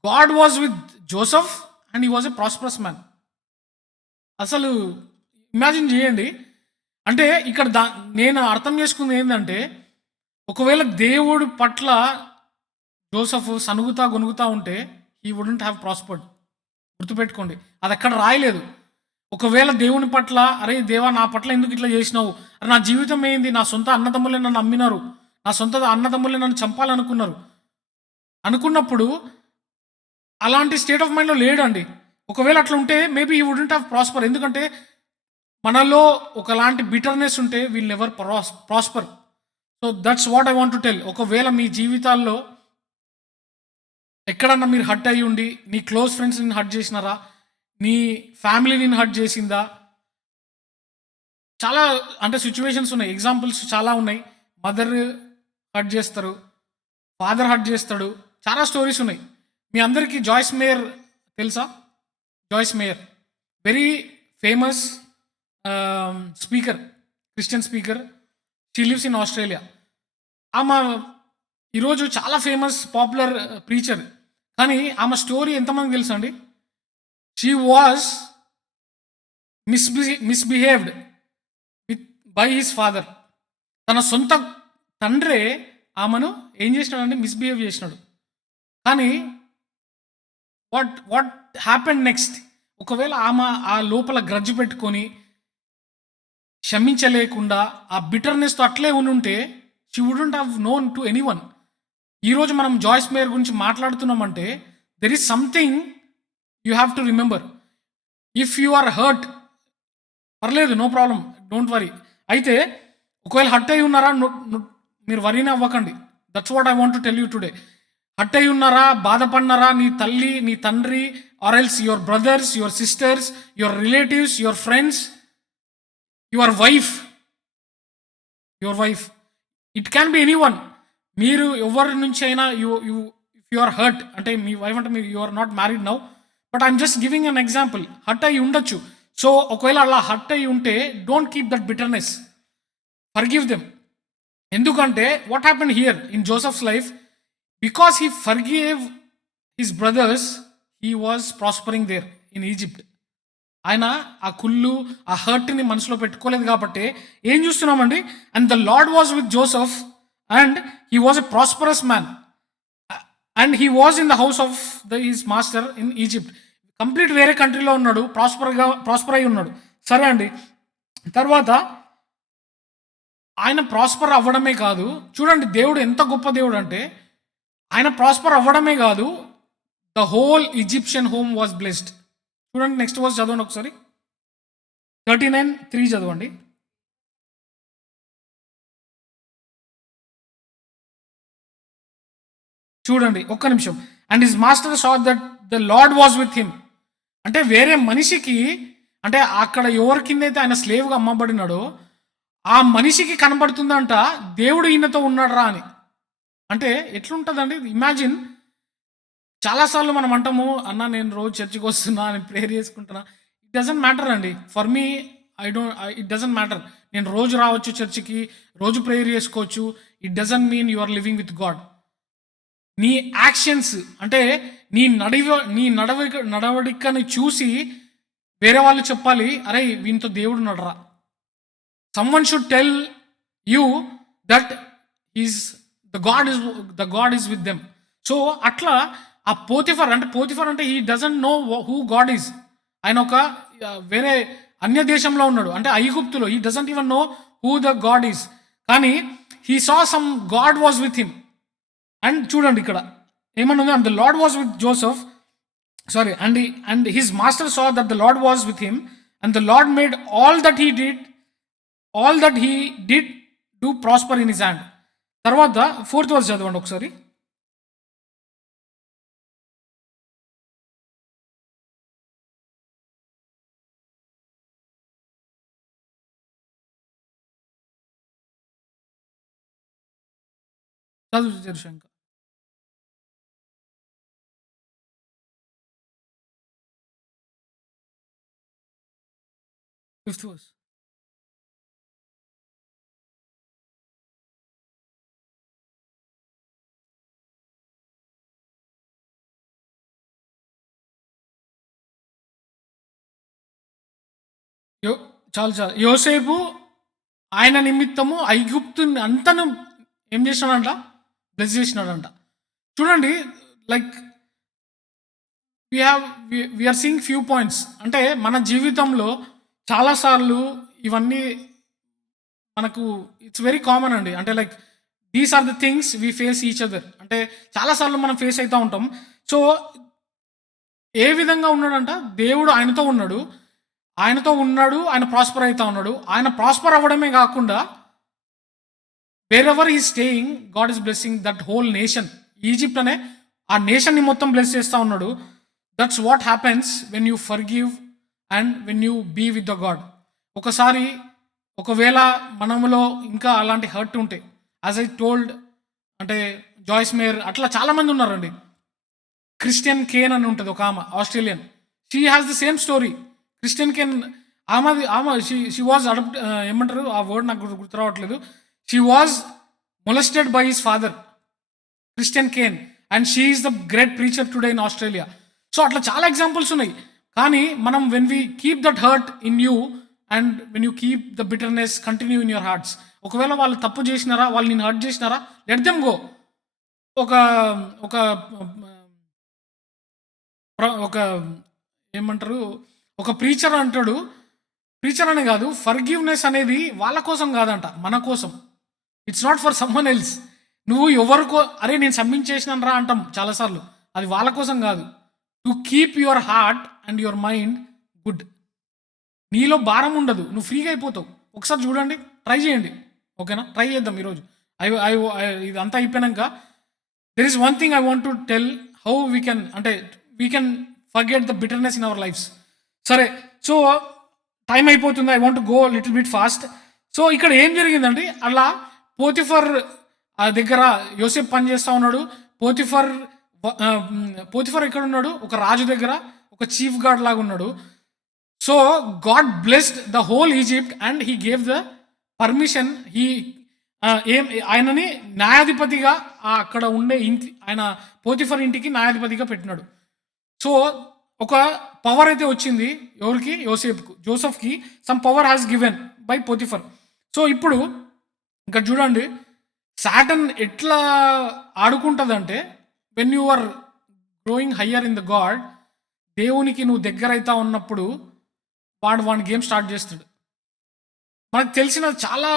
God was with Joseph and he was a prosperous man. అసలు ఇమాజిన్ చేయండి. అంటే ఇక్కడ నేను అర్థం చేసుకుంది ఏంటంటే, ఒకవేళ దేవుడి పట్ల జోసెఫ్ సనుగుతా గొనుగుతా ఉంటే హీ వుడెంట్ హ్యావ్ ప్రాస్పర్డ్. గుర్తుపెట్టుకోండి, అది అక్కడ రాయలేదు. ఒకవేళ దేవుని పట్ల, అరే దేవా నా పట్ల ఎందుకు ఇట్లా చేసినావు, అరే నా జీవితం ఏంది, నా సొంత అన్నదమ్ములే నన్ను అమ్మినారు, నా సొంత అన్నదమ్ములే నన్ను చంపాలనుకున్నారు అనుకున్నప్పుడు అలాంటి స్టేట్ ఆఫ్ మైండ్లో లేడండి. ఒకవేళ అట్లా ఉంటే మేబీ ఈ వుడెంట్ హ్యావ్ ప్రాస్పర్. ఎందుకంటే మనలో ఒకలాంటి బిటర్నెస్ ఉంటే will never prosper. So that's what I want to tell. ఒకవేళ మీ జీవితాల్లో ఎక్కడన్నా మీరు హర్ట్ అయ్యి ఉండి, నీ క్లోజ్ ఫ్రెండ్స్ నిన్ను హర్ట్ చేసినారా, నీ ఫ్యామిలీ నిన్ను హర్ట్ చేసిందా, చాలా అంటే సిచ్యువేషన్స్ ఉన్నాయి, ఎగ్జాంపుల్స్ చాలా ఉన్నాయి. మదర్ హర్ట్ చేస్తారు, ఫాదర్ హర్ట్ చేస్తాడు, చాలా స్టోరీస్ ఉన్నాయి. మీ అందరికీ జాయిస్ మేయర్ తెలుసా? Joyce Meyer very famous speaker, Christian speaker. She lives in Australia. ఆమె ఈరోజు చాలా ఫేమస్ పాపులర్ ప్రీచర్. కానీ ఆమె స్టోరీ ఎంతమందికి తెలుసా అండి? She was misbehaved by his father. తన సొంత తండ్రే ఆమెను ఏం చేసినాడంటే మిస్బిహేవ్ చేసినాడు. కానీ వాట్ హ్యాపెండ్ నెక్స్ట్? ఒకవేళ ఆమె ఆ లోపల గ్రడ్జ్ పెట్టుకొని క్షమించలేకుండా ఆ బిటర్నెస్తో అట్లే ఉంటే she wouldn't have known to anyone. ఈరోజు మనం జాయిస్ మేయర్ గురించి మాట్లాడుతున్నామంటే there is something you have to remember. If you are hurt, పర్లేదు, నో ప్రాబ్లం, డోంట్ వరీ. అయితే ఒకవేళ హర్ట్ అయి ఉన్నారా, మీరు వరీనే అవ్వకండి. That's what I want to tell you today. Hurt అయి ఉన్నారా, బాధపడినారా, నీ తల్లి, నీ తండ్రి, or else your brothers, your sisters, your relatives, your friends, your wife, it can B anyone. మీరు ఎవరి నుంచి అయినా ఇఫ్ యు ఆర్ హర్ట్, అంటే మీ వైఫ్ అంటే మీరు you are not married now, but I'm just giving an example. Hurt అయ్యి ఉండొచ్చు. So ఒకవేళ అలా హర్ట్ అయ్యి ఉంటే don't keep that bitterness, forgive them. ఎందుకంటే what happened here in Joseph's life, because he forgive his brothers, he was prospering there in Egypt. ఆయన ఆ కుళ్ళు, ఆ హర్ట్ని మనసులో పెట్టుకోలేదు కాబట్టి ఏం చూస్తున్నామండి, and the Lord was with Joseph and he was a prosperous man and he was in the house of his master in Egypt. Complete వేరే కంట్రీలో ఉన్నాడు, ప్రాస్పర్ అయి ఉన్నాడు. సరే అండి, తర్వాత ఆయన ప్రాస్పర్ అవ్వడమే కాదు, చూడండి దేవుడు ఎంత గొప్ప దేవుడు అంటే, ఆయన ప్రాస్పర్ అవ్వడమే కాదు, the whole Egyptian home was blessed. చూడండి, నెక్స్ట్ వర్స్ చదవండి ఒకసారి, 39:3 చదవండి. చూడండి ఒక్క నిమిషం. And his master saw that the Lord was with him. అంటే వేరే మనిషికి, అంటే అక్కడ ఎవరి కిందైతే ఆయన స్లేవ్గా అమ్మబడినాడో ఆ మనిషికి కనబడుతుందంట దేవుడు ఈయనతో ఉన్నాడు రా అని. అంటే ఎట్లుంటుందండి, ఇమాజిన్. చాలాసార్లు మనం అంటాము, అన్న నేను రోజు చర్చికి వస్తున్నా, నేను ప్రేయర్ చేసుకుంటున్నా. ఇట్ డజంట్ మ్యాటర్ అండి. For me it doesn't matter. నేను రోజు రావచ్చు చర్చికి, రోజు ప్రేయర్ చేసుకోవచ్చు. It doesn't mean you are living with God. నీ యాక్షన్స్, అంటే నీ నడవడికని చూసి వేరే వాళ్ళు చెప్పాలి, అరే వీనితో దేవుడు నడరా. Someone should tell you that the God is with them. So అట్లా ఆ పోతిఫర్ అంటే he doesn't know who God is. ఆయన ఒక వేరే అన్య దేశంలో ఉన్నాడు, అంటే ఐగుప్తులో. He doesn't even know who the God is. కానీ he saw some God was with him. And చూడండి ఇక్కడ ఏమన్నా, and the Lord was with Joseph, sorry, and his master saw that the Lord was with him and the lord made all that he did do prosper in his hand. తర్వాత 4th verse చదవండి ఒకసారి. చదువు జెరుషంక. 5th verse. యో చాలు చాలు. యోసేపు ఆయన నిమిత్తము ఐగుప్తుని అంతను ఏం చేసినాడంట? బ్లెస్ చేసినాడంట. చూడండి, like we have we are seeing few points. అంటే మన జీవితంలో చాలా సార్లు ఇవన్నీ మనకు ఇట్స్ వెరీ కామన్ అండి. అంటే like these are the things we face each other. అంటే చాలా సార్లు మనం ఫేస్ అవుతూ ఉంటాం. సో ఏ విధంగా ఉన్నాడంట? దేవుడు ఆయనతో ఉన్నాడు. ఆయనతో ఉన్నాడు. ఆయన ప్రాస్పర్ అవుతా ఉన్నాడు. ఆయన ప్రాస్పర్ అవ్వడమే కాకుండా వేర్ ఎవర్ ఈ staying God is blessing that whole nation. Egypt అనే ఆ నేషన్ని మొత్తం బ్లెస్ చేస్తూ ఉన్నాడు. That's what happens when you forgive and when you be with the God. ఒకసారి ఒకవేళ మనములో ఇంకా అలాంటి హర్ట్ ఉంటాయి, యాజ్ ఐ టోల్డ్, అంటే జాయిస్ మేయర్ అట్లా చాలామంది ఉన్నారండి. క్రిస్టియన్ కేన్ అని ఉంటుంది ఒక ఆమె, Australian. She has the same story. Christian Caine ఆమె షీ వాజ్ అడాప్ట్, ఏమంటారు ఆ వర్డ్ నాకు గుర్తు రావట్లేదు. She was molested by his father, Christian Caine, and she is the great preacher today in Australia. So అట్లా చాలా ఎగ్జాంపుల్స్ ఉన్నాయి. కానీ మనం when we keep that hurt in you and when you keep the bitterness continue in your hearts. ఒకవేళ వాళ్ళు తప్పు చేసినారా, వాళ్ళు నేను హర్ట్ చేసినారా, లెట్ దెమ్ గో. ఒక ఒక ఒక ఏమంటారు, ఒక ప్రీచర్ అంటాడు, ప్రీచర్ అనే కాదు, ఫర్గివ్నెస్ అనేది వాళ్ళ కోసం కాదంట, మన కోసం. It's not for someone else. నువ్వు ఎవరికో అరే నేను సబ్మిట్ చేసినాను రా అంటాం చాలాసార్లు, అది వాళ్ళ కోసం కాదు. To keep your heart and your mind good. నీలో భారం ఉండదు, నువ్వు ఫ్రీగా అయిపోతావు. ఒకసారి చూడండి, ట్రై చేయండి, ఓకేనా? ట్రై చేద్దాం ఈరోజు. ఇదంతా అయిపోయాక there is one thing I want to tell, how we can, అంటే we can forget the bitterness in our lives. సరే, సో టైం అయిపోతుంది, I want go little bit fast. So ఇక్కడ ఏం జరిగిందండి, అలా పోతిఫర్ ఆ దగ్గర యోసేపు పని చేస్తూ ఉన్నాడు. పోతిఫర్ పోతిఫర్ ఎక్కడ ఉన్నాడు? ఒక రాజు దగ్గర ఒక చీఫ్ గార్డ్ లాగా ఉన్నాడు. So God blessed the whole Egypt and he gave the permission. ఏం ఆయనని న్యాయాధిపతిగా అక్కడ ఉండే ఇంటి, ఆయన పోతిఫర్ ఇంటికి న్యాయాధిపతిగా పెట్టినాడు. సో ఒక పవర్ అయితే వచ్చింది ఎవరికి? యోసేపుకు, జోసెఫ్కి some power has given by Potiphar. So ఇప్పుడు ఇక్కడ చూడండి, సాటన్ ఎట్లా ఆడుకుంటుందంటే, when you are growing higher in the God, దేవునికి నువ్వు దగ్గర అవుతా ఉన్నప్పుడు వాడి గేమ్ స్టార్ట్ చేస్తాడు. మనకు తెలిసిన చాలా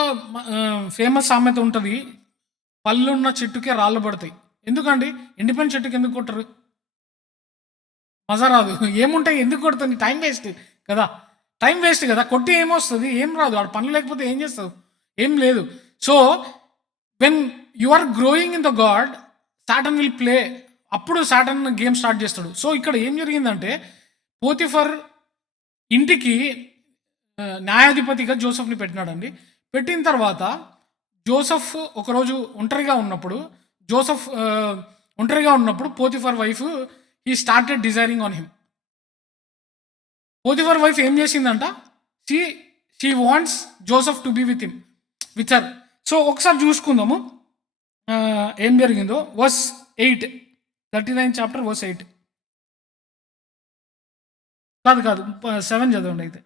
ఫేమస్ సామెత ఉంటుంది, పళ్ళున్న చెట్టుకే రాళ్ళు పడతాయి. ఎందుకండి? ఇండిపెండెంట్ చెట్టుకి ఎందుకు కొట్టరు? మజా రాదు. ఏముంటాయి, ఎందుకు కొడుతుంది? టైం వేస్ట్ కదా, టైం వేస్ట్ కదా. కొట్టి ఏమొస్తుంది? ఏం రాదు. ఆడ పనులు లేకపోతే ఏం చేస్తావు? ఏం లేదు. So when you are growing in the God, Satan will play. అప్పుడు సాటన్ గేమ్ స్టార్ట్ చేస్తాడు. సో ఇక్కడ ఏం జరిగిందంటే, పోతిఫర్ ఇంటికి న్యాయాధిపతిగా జోసెఫ్ని పెట్టినాడండి. పెట్టిన తర్వాత జోసెఫ్ ఒకరోజు ఒంటరిగా ఉన్నప్పుడు, జోసెఫ్ ఒంటరిగా ఉన్నప్పుడు Potiphar wife he started desiring on him. Potiphar wife ఏం చేసిందంట? She she wants Joseph to be with her. So ఒకసారి చూసుకుందాము ఏం జరిగిందో. Verse 8, 39 chapter verse 8. కాదు 7 చదవండి అయితే.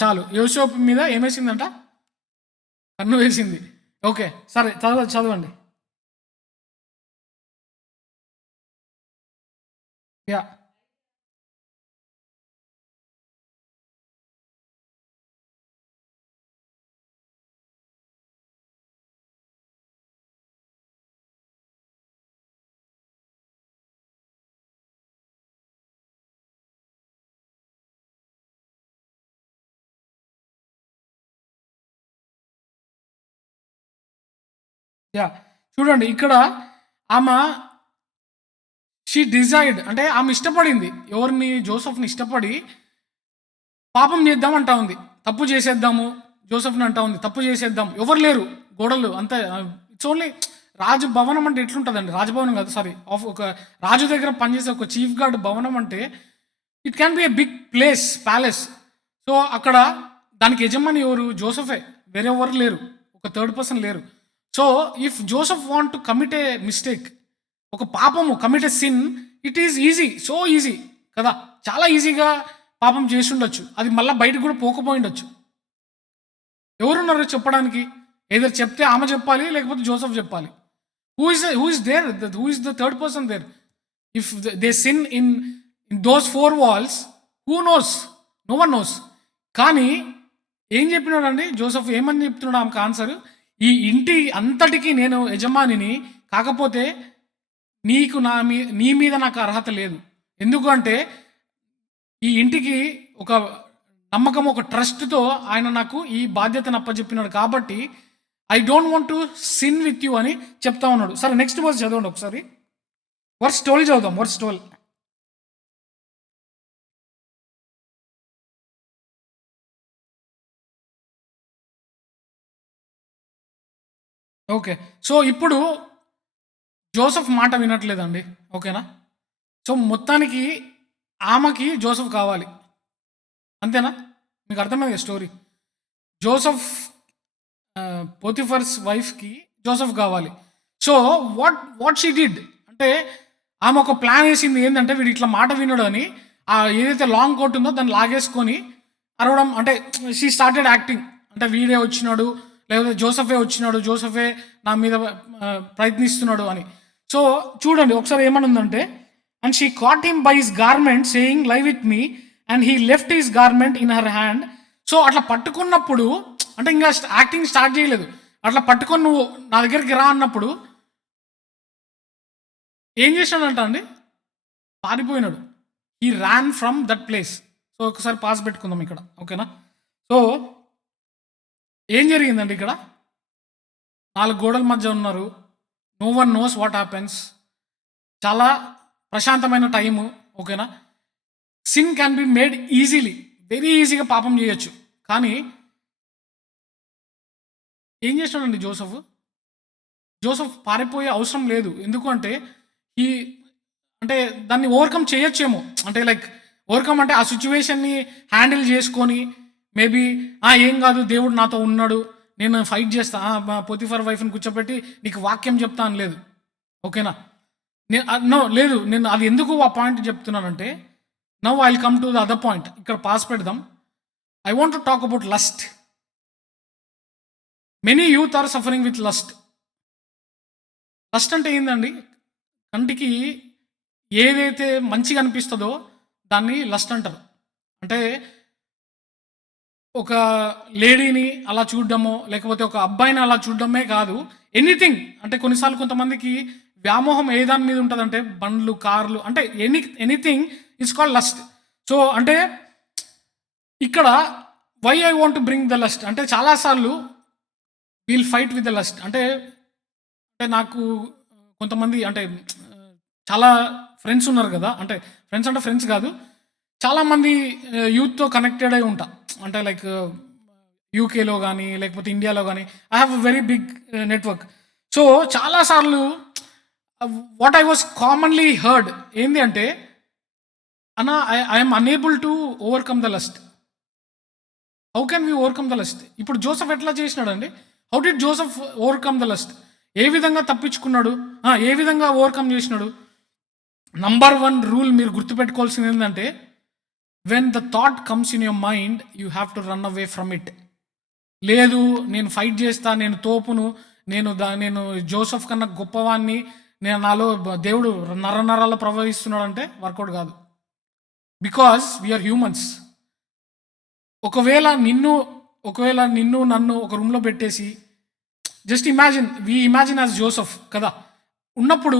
చాలు. యోసేపు మీద ఏమేసిందంట? కన్ను వేసింది. ఓకే, సరే చదవండి. Yeah yeah! చూడండి ఇక్కడ ఆమె షీ డిజైర్డ్ అంటే ఆమె ఇష్టపడింది. ఎవరిని? జోసెఫ్‌ని ఇష్టపడి పాపం చేద్దాం అంటా ఉంది. తప్పు చేసేద్దాము. జోసెఫ్‌ని అంటా ఉంది. తప్పు చేసేద్దాం. ఎవరు లేరు. గోడలు అంతా ఇట్స్ ఓన్లీ రాజభవనం అంటే ఎట్లుంటదండి? రాజభవనం కాదు సారీ. ఒక రాజు దగ్గర పనిచేసే ఒక చీఫ్ గార్డ్ భవనం అంటే it can be a big place, palace. So, అక్కడ దానికి యజమాని ఎవరు? జోసెఫే. వేరెవ్వరు లేరు. ఒక థర్డ్ పర్సన్ లేరు. So, if Joseph want to commit a mistake, ఒక పాపము commit a sin, it is easy. So easy కదా! చాలా ఈజీగా పాపం చేసుండొచ్చు. అది మళ్ళా బయటకి కూడా పోకపోయుండొచ్చు. ఎవరున్నారు చెప్పడానికి? ఏదర్ చెప్తే ఆమె చెప్పాలి, లేకపోతే జోసెఫ్ చెప్పాలి. Who is there? Who is the third person there? If they sin in those 4 walls, who knows? No one knows. కానీ ఏం చెప్పినాడండి జోసెఫ్? ఏమని చెప్తున్నాడు ఆమెకు ఆన్సర్? ఈ ఇంటి అంతటికి నేను యజమానిని, కాకపోతే నీకు నీ మీద నాకు అర్హత లేదు. ఎందుకు అంటే ఈ ఇంటికి ఒక నమ్మకం, ఒక ట్రస్ట్‌తో ఆయన నాకు ఈ బాధ్యతను అప్పజెప్పినాడు కాబట్టి I don't want to sin with you అని చెప్తా ఉన్నాడు. సరే నెక్స్ట్ వర్స్ చదవండి ఒకసారి. వర్స్ 12 చదువుదాం. వర్స్ 12. ఓకే. సో, ఇప్పుడు జోసెఫ్ మాట వినట్లేదండి. ఓకేనా? సో, మొత్తానికి ఆమెకి జోసెఫ్ కావాలి. అంతేనా? మీకు అర్థమైంది కదా స్టోరీ. జోసెఫ్ పోతిఫర్స్ వైఫ్‌కి జోసెఫ్ కావాలి. సో, వాట్ షీ డిడ్ అంటే ఆమె ఒక ప్లాన్ ఏసింది ఏందంటే వీడు ఇట్లా మాట వినడని ఏదైతే లాంగ్ కోట్ ఉందో దాన్ని లాగేసుకొని అరవడం అంటే షీ స్టార్టెడ్ యాక్టింగ్. అంటే వీడే వచ్చినాడు, లేకపోతే జోసెఫే వచ్చినాడు, జోసెఫే నా మీద ప్రయత్నిస్తున్నాడు అని. సో, చూడండి ఒకసారి ఏమనుందంటే, and she caught him by his garment saying lie with me and he left his garment in her hand. So, అట్లా పట్టుకున్నప్పుడు అంటే ఇంకా యాక్టింగ్ స్టార్ట్ చేయలేదు. అట్లా పట్టుకొని నువ్వు నా దగ్గరికి రా అన్నప్పుడు ఏం చేశాడంట అండి? పారిపోయినాడు. He ran from that place. So, ఒకసారి పాస్ పెట్టుకుందాం ఇక్కడ. ఓకేనా? సో, ఏం జరిగిందండి ఇక్కడ? 4 గోడల మధ్య ఉన్నారు. No one knows what happens. చాలా ప్రశాంతమైన టైము. ఓకేనా? Sin can be made easily. Very ఈజీగా పాపం చేయొచ్చు. కానీ ఏం చేసినాడండి జోసెఫ్? జోసెఫ్ పారిపోయే అవసరం లేదు. ఎందుకు అంటే ఈ అంటే దాన్ని ఓవర్‌కమ్ చేయొచ్చేమో. అంటే లైక్ ఓవర్‌కమ్ అంటే ఆ సిట్యుయేషన్‌ని హ్యాండిల్ చేసుకొని మేబీ ఏం కాదు దేవుడు నాతో ఉన్నాడు. నేను ఫైట్ చేస్తా. పోతిఫర్ వైఫ్‌ని కూర్చోబెట్టి నీకు వాక్యం చెప్తా అని లేదు. ఓకేనా? నో లేదు. నేను అది ఎందుకు ఆ పాయింట్ చెప్తున్నానంటే now I will come to the other point. ఇక్కడ పాస్ పెడదాం. I want to talk about lust. Many youth are suffering with lust. Lust అంటే ఏందండి? కంటికి ఏదైతే మంచిగా అనిపిస్తుందో దాన్ని లస్ట్ అంటారు. అంటే ఒక లేడీని అలా చూడడమో, లేకపోతే ఒక అబ్బాయిని అలా చూడడమే కాదు. ఎనీథింగ్ అంటే కొన్నిసార్లు కొంతమందికి వ్యామోహం ఏ దాని మీద ఉంటదంటే బండ్లు, కార్లు అంటే anything it's called lust. So, అంటే ఇక్కడ why I want to bring the lust అంటే చాలా సార్లు we'll fight with the lust. అంటే నాకు కొంతమంది అంటే చాలా ఫ్రెండ్స్ ఉన్నారు కదా! అంటే ఫ్రెండ్స్ కాదు. చాలామంది యూత్‌తో కనెక్టెడ్ అయి ఉంటా. అంటే లైక్ యూకేలో గానీ, లేకపోతే ఇండియాలో గానీ I have a very big network. So, చాలా సార్లు what I was commonly heard ఏంది అంటే, "అన్న I am unable to overcome the lust." How can we overcome the lust? ఇప్పుడు జోసెఫ్ ఎట్లా చేసినాడండి? How did Joseph overcome the lust? ఏ విధంగా తప్పించుకున్నాడు? ఏ విధంగా ఓవర్‌కమ్ చేసినాడు? నంబర్ 1 రూల్ మీరు గుర్తుపెట్టుకోవాల్సింది ఏంటంటే, when the thought comes in your mind you have to run away from it. లేదు నేను ఫైట్ చేస్తా, నేను తోపును, నేను జోసెఫ్ కన్నా గొప్పవాన్ని, నాలో దేవుడు నరనరాల్లో ప్రవహిస్తున్నాడంటే వర్కౌట్ కాదు. Because we are humans. ఒకవేళ నిన్ను నన్ను ఒక రూమ్లో పెట్టేసి జస్ట్ ఇమాజిన్ యాజ్ జోసెఫ్ కదా ఉన్నప్పుడు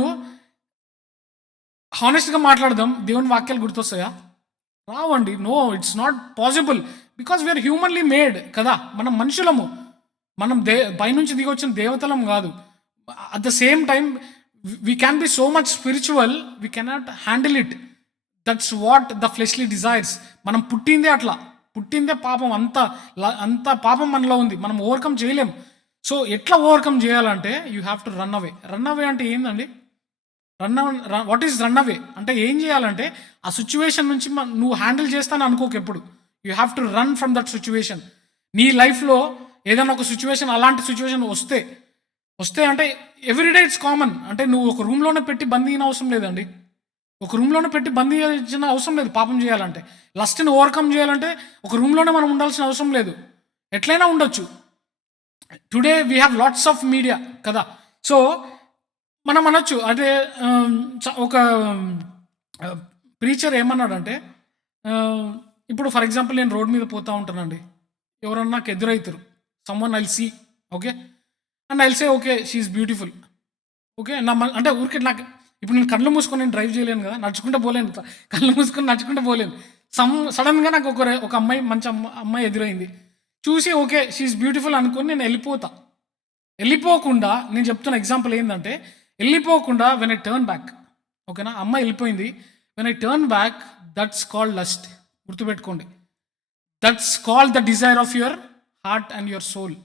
హానెస్ట్గా మాట్లాడదాం, దేవుని వాక్యాలు గుర్తొస్తాయా? రావండి. No, it's not possible. Because we are humanly made కదా. మనం మనుషులము. మనం పైనుంచి దిగొచ్చిన దేవతలం కాదు. At the same time we can be so much spiritual, we cannot handle it. That's what the fleshly desires. మనం పుట్టిందే అట్లా, పుట్టిందే పాపం, అంత పాపం మనలో ఉంది, మనం ఓవర్కమ్ చేయలేం. సో ఎట్లా ఓవర్కమ్ చేయాలంటే you have to run away. Run away అంటే ఏందండి? వాట్ ఈస్ రన్ అవే అంటే ఏం చేయాలంటే, ఆ సిచ్యువేషన్ నుంచి నువ్వు హ్యాండిల్ చేస్తాను అనుకోకు ఎప్పుడు. You have to run from that situation. నీ లైఫ్లో ఏదైనా ఒక సిచ్యువేషన్, అలాంటి సిచ్యువేషన్ వస్తే అంటే ఎవ్రీడే ఇట్స్ కామన్. అంటే నువ్వు ఒక రూమ్లోనే పెట్టి బందీ అయిన అవసరం లేదండి. ఒక రూమ్లోనే పెట్టి బందీ చేయాల్సిన అవసరం లేదు పాపం చేయాలంటే. లస్ట్ని ఓవర్కమ్ చేయాలంటే ఒక రూమ్లోనే మనం ఉండాల్సిన అవసరం లేదు, ఎట్లయినా ఉండొచ్చు. Today we have lots of media కదా. సో మనం అనొచ్చు అంటే ఒక ప్రీచర్ ఏమన్నాడంటే, ఇప్పుడు ఫర్ ఎగ్జాంపుల్ నేను రోడ్ మీద పోతూ ఉంటానండి, ఎవరన్నా నాకు ఎదురవుతారు, someone I'll see, okay, and I'll say okay she's beautiful, okay. అంటే ఊరికే నాకు ఇప్పుడు నేను కళ్ళు మూసుకొని నేను డ్రైవ్ చేయలేను కదా, నడుచుకుంటే పోలేను, కళ్ళు మూసుకొని నడుచుకుంటే పోలేను. సడన్గా నాకు ఒక అమ్మాయి, మంచి అమ్మాయి ఎదురైంది, చూసి ఓకే షీఈస్ బ్యూటిఫుల్ అనుకొని నేను వెళ్ళిపోకుండా నేను చెప్తున్న ఎగ్జాంపుల్ ఏంటంటే, వెళ్ళిపోకుండా వెన్ ఐ టర్న్ బ్యాక్, ఓకేనా, అమ్మాయి వెళ్ళిపోయింది, when I turn back, that's called lust. గుర్తుపెట్టుకోండి, that's called the desire of your heart and your soul.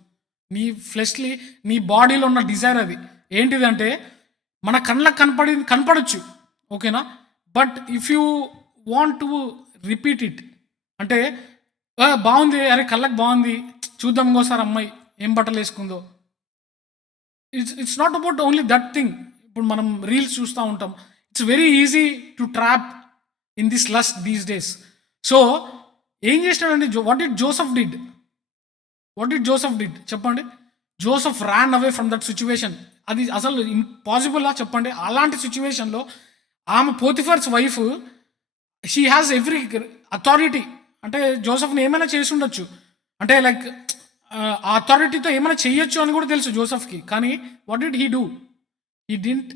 నీ ఫ్లెష్లీ, నీ బాడీలో ఉన్న డిజైర్ అది. ఏంటిదంటే మన కళ్ళకు కనపడచ్చు, ఓకేనా, but if you want to repeat it అంటే బాగుంది, అరే కళ్ళకు బాగుంది, చూద్దాం ఇంకోసారి అమ్మాయి ఏం బట్టలు వేసుకుందో. It's not about only that thing. ఇప్పుడు మనం రీల్స్ చూస్తూ ఉంటాం, it's very easy to trap in this lust these days. So ఏం చేసినాడండి, వాట్ డిడ్ జోసఫ్ డిడ్ చెప్పండి? Joseph ran away from that situation. అది అసలు ఇంపాసిబుల్లా చెప్పండి? అలాంటి సిచ్యువేషన్లో ఆమె Potiphar's wife, she has every authority. అంటే జోసఫ్ని ఏమైనా చేసి ఉండొచ్చు, అంటే లైక్ ఆ అథారిటీతో ఏమైనా చేయొచ్చు అని కూడా తెలుసు జోసఫ్కి. కానీ what did he do? He didn't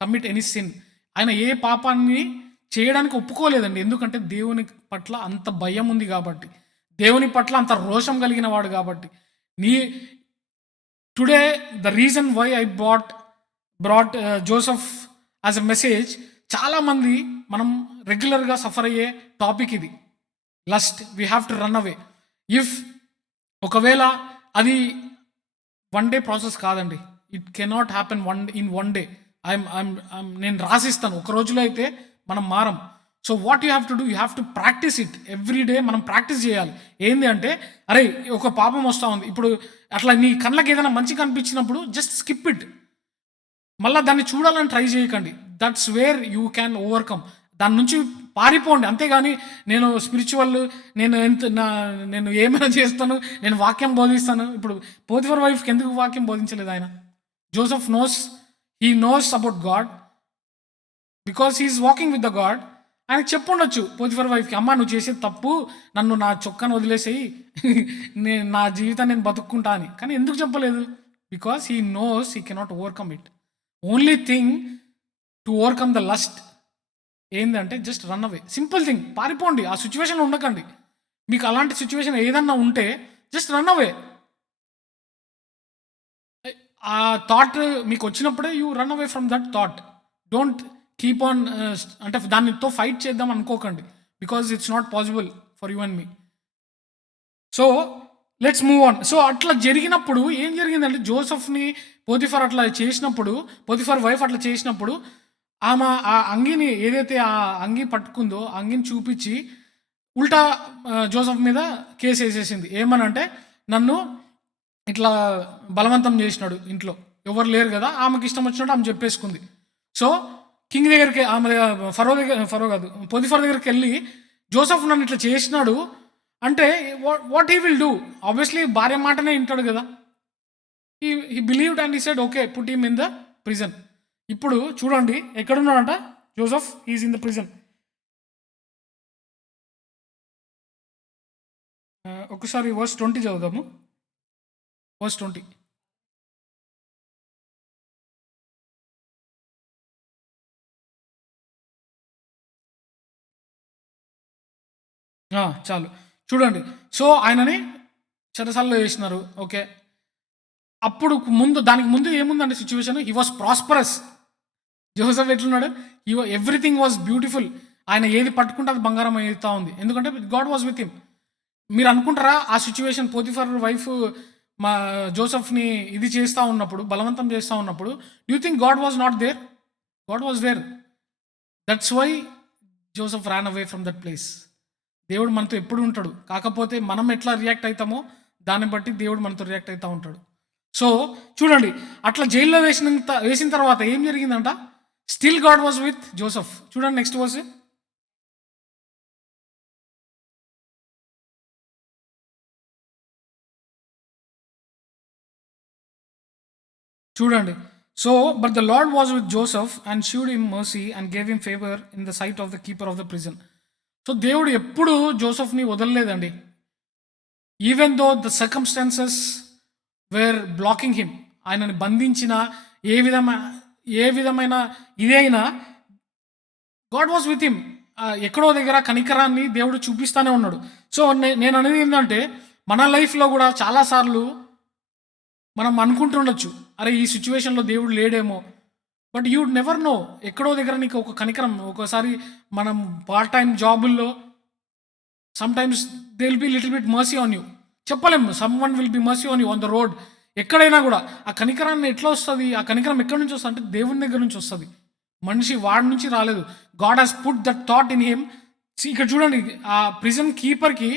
commit any sin. ఆయన ఏ పాపాన్ని చేయడానికి ఒప్పుకోలేదండి. ఎందుకంటే దేవుని పట్ల అంత భయం ఉంది కాబట్టి, దేవుని పట్ల అంత రోషం కలిగిన వాడు కాబట్టి. నీ today the reason why I brought Joseph as a message, చాలామంది మనం రెగ్యులర్గా సఫర్ అయ్యే టాపిక్ ఇది, lust. We have to run away. If ఒకవేళ అది వన్ డే ప్రాసెస్ కాదండి, it cannot happen in one day. నేను రాసిస్తాను, ఒక రోజులో అయితే మనం మారం. So what you have to do, you have to practice it every day. మనం ప్రాక్టీస్ చేయాలి. ఏంది అంటే, అరే ఒక పాపం వస్తూ ఉంది, ఇప్పుడు అట్లా నీ కళ్ళకి ఏదైనా మంచి కనిపించినప్పుడు జస్ట్ స్కిప్ ఇట్, మళ్ళీ దాన్ని చూడాలని ట్రై చేయకండి. That's where you can overcome. దాని నుంచి పారిపోండి, అంతేగాని నేను స్పిరిచువల్, నేను ఏమైనా చేస్తాను, నేను వాక్యం బోధిస్తాను. ఇప్పుడు పోతిఫర్ వైఫ్కి ఎందుకు వాక్యం బోధించలేదు ఆయన? Joseph he knows about God because he is walking with the God. ఆయనకు చెప్పుండొచ్చు పోతిఫర్ వైఫ్కి, అమ్మ నువ్వు చేసేది తప్పు, నన్ను నా చొక్కాను వదిలేసేయి, నా జీవితాన్ని నేను బతుక్కుంటా అని. కానీ ఎందుకు చెప్పలేదు? Because he knows he cannot overcome it. Only thing to overcome the lust ఏంటంటే just run away. Simple thing, పారిపోండి, ఆ సిచ్యువేషన్లో ఉండకండి. మీకు అలాంటి సిచ్యువేషన్ ఏదన్నా ఉంటే జస్ట్ రన్ అవే. ఆ థాట్ మీకు వచ్చినప్పుడే you run away from that thought. Don't keep on అంటే దానితో ఫైట్ చేద్దాం అనుకోకండి, because it's not possible for you and me. So let's move on. So అట్లా జరిగినప్పుడు ఏం జరిగిందంటే, జోసఫ్ని పోతిఫర్ అట్లా చేసినప్పుడు, పోతిఫర్ వైఫ్ అట్లా చేసినప్పుడు, ఆమె ఆ అంగీని ఏదైతే ఆ అంగీ పట్టుకుందో ఆ అంగీని చూపించి ఉల్టా జోసఫ్ మీద కేసు వేసేసింది. ఏమనంటే, నన్ను ఇట్లా బలవంతం చేసినాడు, ఇంట్లో ఎవరు లేరు కదా, ఆమెకి ఇష్టం వచ్చినట్టు ఆమె చెప్పేసుకుంది. సో కింగ్ దగ్గరికి, ఆమె ఫరో కాదు, పోతిఫర్ దగ్గరికి వెళ్ళి, జోసఫ్ నన్ను ఇట్లా చేసినాడు అంటే what he will do? Obviously భార్య మాటనే వింటాడు కదా. He believed and he said okay put him in the prison. ఇప్పుడు చూడండి ఎక్కడున్నాడంట Joseph, is in the prison. ఒకసారి వర్స్ 20 చదువుదాము. వర్స్ 20. చాలు చూడండి. సో ఆయనని చెరసాల్లో వేసినారు, ఓకే. అప్పుడు దానికి ముందు ఏముందండి situation? He was prosperous. Joseph ఎట్లున్నాడు? Everything was beautiful. ఆయన ఏది పట్టుకుంటే అది బంగారం అవుతా ఉంది. ఎందుకంటే గాడ్ వాజ్ విత్ హిమ్. మీరు అనుకుంటారా ఆ సిచ్యువేషన్ పోతిఫర్ వైఫ్ మా జోసెఫ్ని ఇది చేస్తూ ఉన్నప్పుడు, బలవంతం చేస్తూ ఉన్నప్పుడు, you think God was not there? God was there. That's why Joseph ran away from that place. దేవుడు మనతో ఎప్పుడు ఉంటాడు. కాకపోతే మనం ఎట్లా రియాక్ట్ అవుతామో దాన్ని బట్టి దేవుడు మనతో రియాక్ట్ అవుతూ ఉంటాడు. సో చూడండి, అట్లా జైల్లో వేసిన తర్వాత ఏం జరిగిందంట? Still God was with Joseph. చూడండి నెక్స్ట్ వర్స్. చూడండి. So but the Lord was with Joseph and showed him mercy and gave him favour in the sight of the keeper of the prison. So దేవుడు ఎప్పుడు జోసెఫ్ని వదలలేదండి. Even though the circumstances were blocking him, ఆయనని బంధించిన ఏ విధమైన ఇదైనా God was with him. ఎక్కడో దగ్గర కనికరాన్ని దేవుడు చూపిస్తానే ఉన్నాడు. సో నేను అనేది ఏంటంటే, మన లైఫ్లో కూడా చాలాసార్లు మనం అనుకుంటుండొచ్చు, అరే ఈ సిచ్యువేషన్లో దేవుడు లేడేమో. But you never know. ఎక్కడో దగ్గర నీకు ఒక కనికరం. ఒకసారి మనం పార్ట్ టైం జాబుల్లో sometimes they will be little bit mercy on you. చెప్పలేము, someone will be mercy on you on the road. ఎక్కడైనా కూడా ఆ కనికరాన్ని ఎట్లా వస్తుంది? ఆ కనికరం ఎక్కడి నుంచి వస్తుంది అంటే దేవుని దగ్గర నుంచి వస్తుంది. మనిషి వాడి నుంచి రాలేదు. God has put that thought in him. ఇక్కడ చూడండి, ఆ ప్రిజన్ కీపర్కి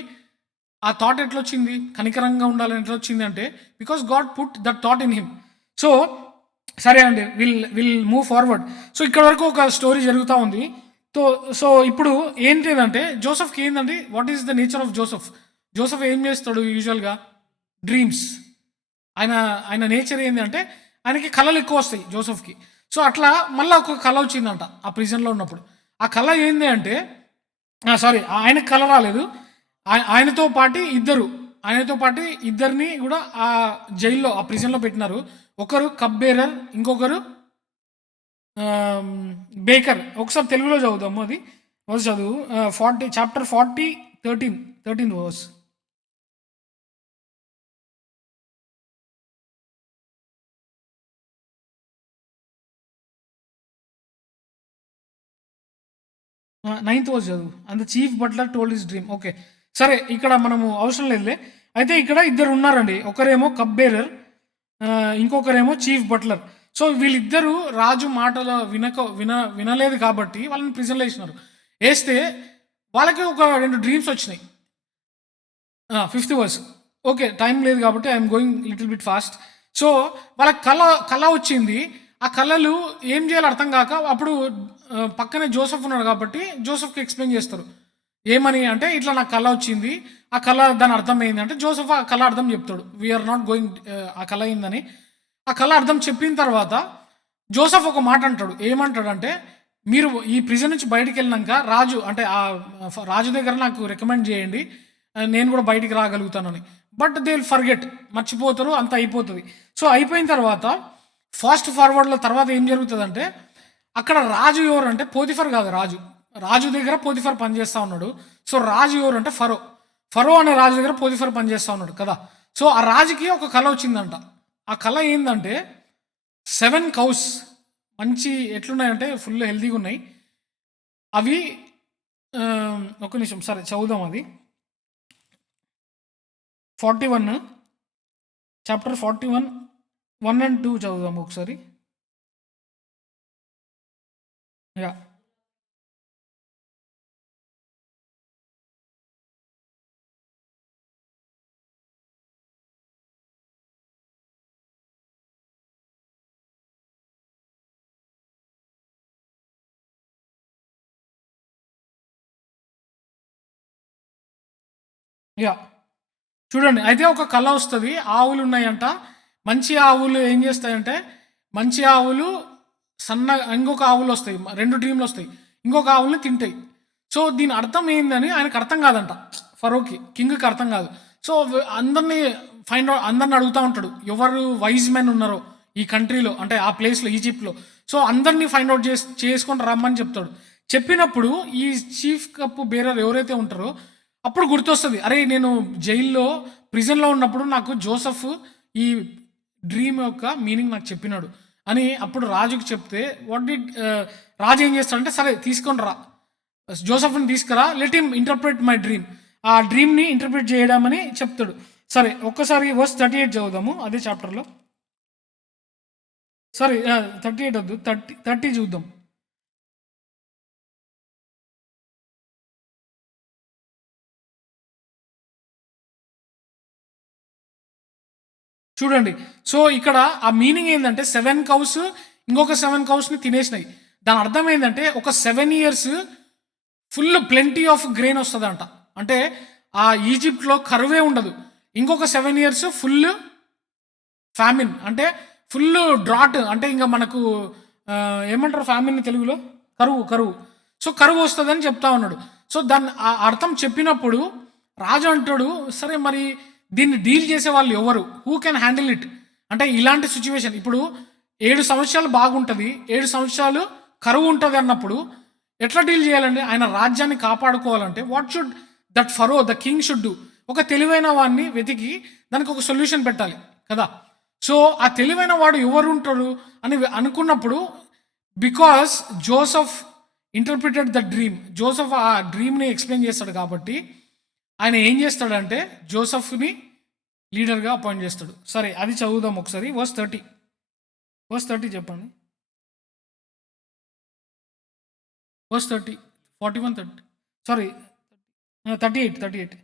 ఆ థాట్ ఎట్లా వచ్చింది? కనికరంగా ఉండాలని ఎట్లా వచ్చింది అంటే because God put that thought in him. So సరే అండి, విల్ మూవ్ ఫార్వర్డ్. సో ఇక్కడ వరకు ఒక స్టోరీ జరుగుతూ ఉంది. సో ఇప్పుడు ఏంటిదంటే జోసెఫ్కి ఏంటండి, what is the nature of Joseph? Joseph ఏం చేస్తాడు యూజువల్గా? డ్రీమ్స్. ఆయన నేచర్ ఏంటి అంటే ఆయనకి కళలు ఎక్కువ వస్తాయి జోసెఫ్కి. సో అట్లా మళ్ళీ ఒక కళ వచ్చిందంట ఆ ప్రిజన్లో ఉన్నప్పుడు. ఆ కళ ఏంది అంటే, సారీ, ఆయనకు కళ రాలేదు. ఆయనతో పాటు ఇద్దరిని కూడా ఆ జైల్లో, ఆ ప్రిజన్లో పెట్టినారు. ఒకరు కప్ బేరర్, ఇంకొకరు బేకర్. ఒకసారి తెలుగులో చదువుదాము. అది వర్స్ చదువు. 40 చాప్టర్ 40 13 వర్స్. నైన్త్ వర్స్ చదువు. And the chief butler told his dream. Okay సరే, ఇక్కడ మనము అవసరం లేదులే. అయితే ఇక్కడ ఇద్దరు ఉన్నారండి. ఒకరేమో కప్ బేరర్, ఇంకొకరేమో చీఫ్ బట్లర్. సో వీళ్ళిద్దరూ రాజు మాటలు వినలేదు కాబట్టి వాళ్ళని ప్రిజన్లో వేసినారు. వేస్తే వాళ్ళకి ఒక 2 డ్రీమ్స్ వచ్చినాయి. 5th verse. ఓకే, టైం లేదు కాబట్టి I'm going little bit fast. So వాళ్ళకి కళ వచ్చింది. ఆ కళలు ఏం చేయాలో అర్థం కాక అప్పుడు పక్కనే జోసెఫ్ ఉన్నాడు కాబట్టి జోసెఫ్కి ఎక్స్ప్లెయిన్ చేస్తారు. ఏమని అంటే, ఇట్లా నాకు కళ వచ్చింది, ఆ కళ దాని అర్థం ఏంది అంటే జోసెఫ్ ఆ కళ అర్థం చెప్తాడు. వీఆర్ నాట్ గోయింగ్, ఆ కళ ఏందని. ఆ కళ అర్థం చెప్పిన తర్వాత జోసెఫ్ ఒక మాట అంటాడు. ఏమంటాడంటే, మీరు ఈ ప్రిజన్ నుంచి బయటికి వెళ్ళినాక ఆ రాజు దగ్గర నాకు రికమెండ్ చేయండి, నేను కూడా బయటికి రాగలుగుతానని. బట్ దే విల్ ఫర్గెట్, మర్చిపోతారు, అంత అయిపోతుంది. సో అయిపోయిన తర్వాత ఫాస్ట్ ఫార్వర్డ్లో తర్వాత ఏం జరుగుతుందంటే, అక్కడ రాజు ఎవరు అంటే పోతిఫర్ కాదు, రాజు దగ్గర పోతిఫర్ పనిచేస్తూ ఉన్నాడు. సో రాజు ఎవరు అంటే ఫరో అనే రాజు దగ్గర పోతిఫర్ పనిచేస్తూ ఉన్నాడు కదా. సో ఆ రాజుకి ఒక కళ వచ్చిందంట. ఆ కళ ఏంటంటే 7 కౌస్ మంచి ఎట్లున్నాయంటే ఫుల్ హెల్తీగా ఉన్నాయి. అవి ఒక నిమిషం, సరే చదువుదాం. అది 41 చాప్టర్ 41 1 and 2 చదువుదాం ఒకసారి. యా యా చూడండి, అయితే ఒక కళ వస్తుంది. ఆవులు ఉన్నాయంట. మంచి ఆవులు ఏం చేస్తాయంటే, మంచి ఆవులు ఇంకొక ఆవులు వస్తాయి, 2 డ్రీమ్లు వస్తాయి, ఇంకొక ఆవుల్ని తింటాయి. సో దీని అర్థం ఏందని ఆయనకు అర్థం కాదంట. ఫరోకి, కింగ్కి అర్థం కాదు. సో అందరినీ అందరిని అడుగుతూ ఉంటాడు, ఎవరు వైజ్ మెన్ ఉన్నారో ఈ కంట్రీలో, అంటే ఆ ప్లేస్లో, ఈజిప్ట్లో. సో అందరినీ ఫైండ్ అవుట్ చేసుకొని రమ్మని చెప్తాడు. చెప్పినప్పుడు ఈ చీఫ్ కప్ బేరర్ ఎవరైతే ఉంటారో అప్పుడు గుర్తొస్తుంది, అరే నేను జైల్లో ప్రిజన్లో ఉన్నప్పుడు నాకు జోసెఫ్ ఈ డ్రీమ్ యొక్క మీనింగ్ నాకు చెప్పినాడు అని అప్పుడు రాజుకి చెప్తే వాట్ డిడ్ రాజు ఏం చేస్తాడంటే సరే తీసుకొని రా, జోసఫ్ని తీసుకురా, let him interpret my dream, ఆ డ్రీమ్ని ఇంటర్ప్రిట్ చేయడమని చెప్తాడు. సరే ఒక్కసారి వర్స్ 38 చదువుదాము అదే చాప్టర్లో. సారీ 38 వద్దు, 30 చూద్దాం. చూడండి. సో ఇక్కడ ఆ మీనింగ్ ఏంటంటే 7 కౌస్ ఇంకొక 7 కౌస్ని తినేసినాయి. దాని అర్థం ఏంటంటే ఒక 7 years full plenty of grain వస్తుందంట. అంటే ఆ ఈజిప్ట్లో కరువే ఉండదు. ఇంకొక 7 ఇయర్స్ ఫుల్ ఫ్యామిన్, అంటే ఫుల్ డ్రాట్, అంటే ఇంకా మనకు ఏమంటారు ఫ్యామిన్ తెలుగులో? కరువు. సో కరువు వస్తుందని చెప్తా ఉన్నాడు. సో దాన్ని ఆ అర్థం చెప్పినప్పుడు రాజు అంటాడు, సరే మరి దీన్ని డీల్ చేసే వాళ్ళు ఎవరు, హూ కెన్ హ్యాండిల్ ఇట్, అంటే ఇలాంటి సిచ్యువేషన్ ఇప్పుడు 7 సంవత్సరాలు బాగుంటుంది, 7 సంవత్సరాలు కరువు ఉంటుంది అన్నప్పుడు ఎట్లా డీల్ చేయాలండి? ఆయన రాజ్యాన్ని కాపాడుకోవాలంటే what should that Pharaoh the king should do? ఒక తెలివైన వాడిని వెతికి దానికి ఒక సొల్యూషన్ పెట్టాలి కదా. సో ఆ తెలివైన వాడు ఎవరు ఉంటారు అని అనుకున్నప్పుడు, because Joseph interpreted the dream, Joseph ఆ డ్రీమ్ని ఎక్స్ప్లెయిన్ చేస్తాడు కాబట్టి ఆయన ఏం చేస్తాడంటే జోసఫ్ని లీడర్గా అపాయింట్ చేస్తాడు. సరే అది చదువుదాం ఒకసారి. వర్స్ 30 చెప్పండి. Verse 30, 41, 30, sorry 38.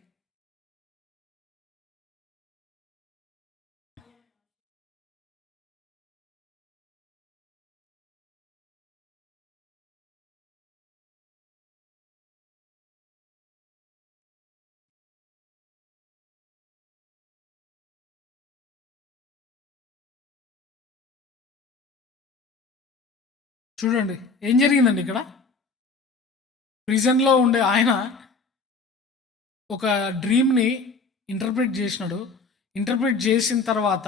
చూడండి ఏం జరిగిందండి ఇక్కడ. ప్రిజన్లో ఉండే ఆయన ఒక డ్రీమ్ని ఇంటర్ప్రిట్ చేసినాడు. ఇంటర్ప్రిట్ చేసిన తర్వాత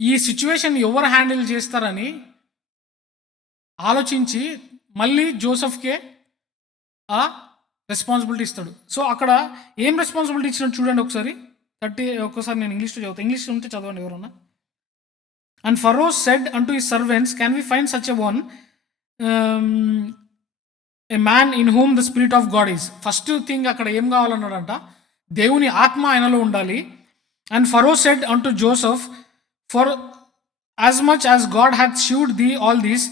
ఈ సిచ్యువేషన్ ఎవరు హ్యాండిల్ చేస్తారని ఆలోచించి మళ్ళీ జోసఫ్కే ఆ రెస్పాన్సిబిలిటీ ఇస్తాడు. సో అక్కడ ఏం రెస్పాన్సిబిలిటీ ఇచ్చినట్టు చూడండి ఒకసారి. ఒక్కసారి నేను ఇంగ్లీష్లో చదువుతాను, ఇంగ్లీష్ ఉంటే చదవండి ఎవరన్నా. అండ్ ఫరో సెడ్ అంటూ his servants, can we find such a one a man in whom the spirit of God is. First thing అక్కడ ఏం కావాలన్నాడంట, దేవుని ఆత్మ ఆయనలో ఉండాలి. And Pharaoh said unto Joseph, for as much as God hath shewed thee all these,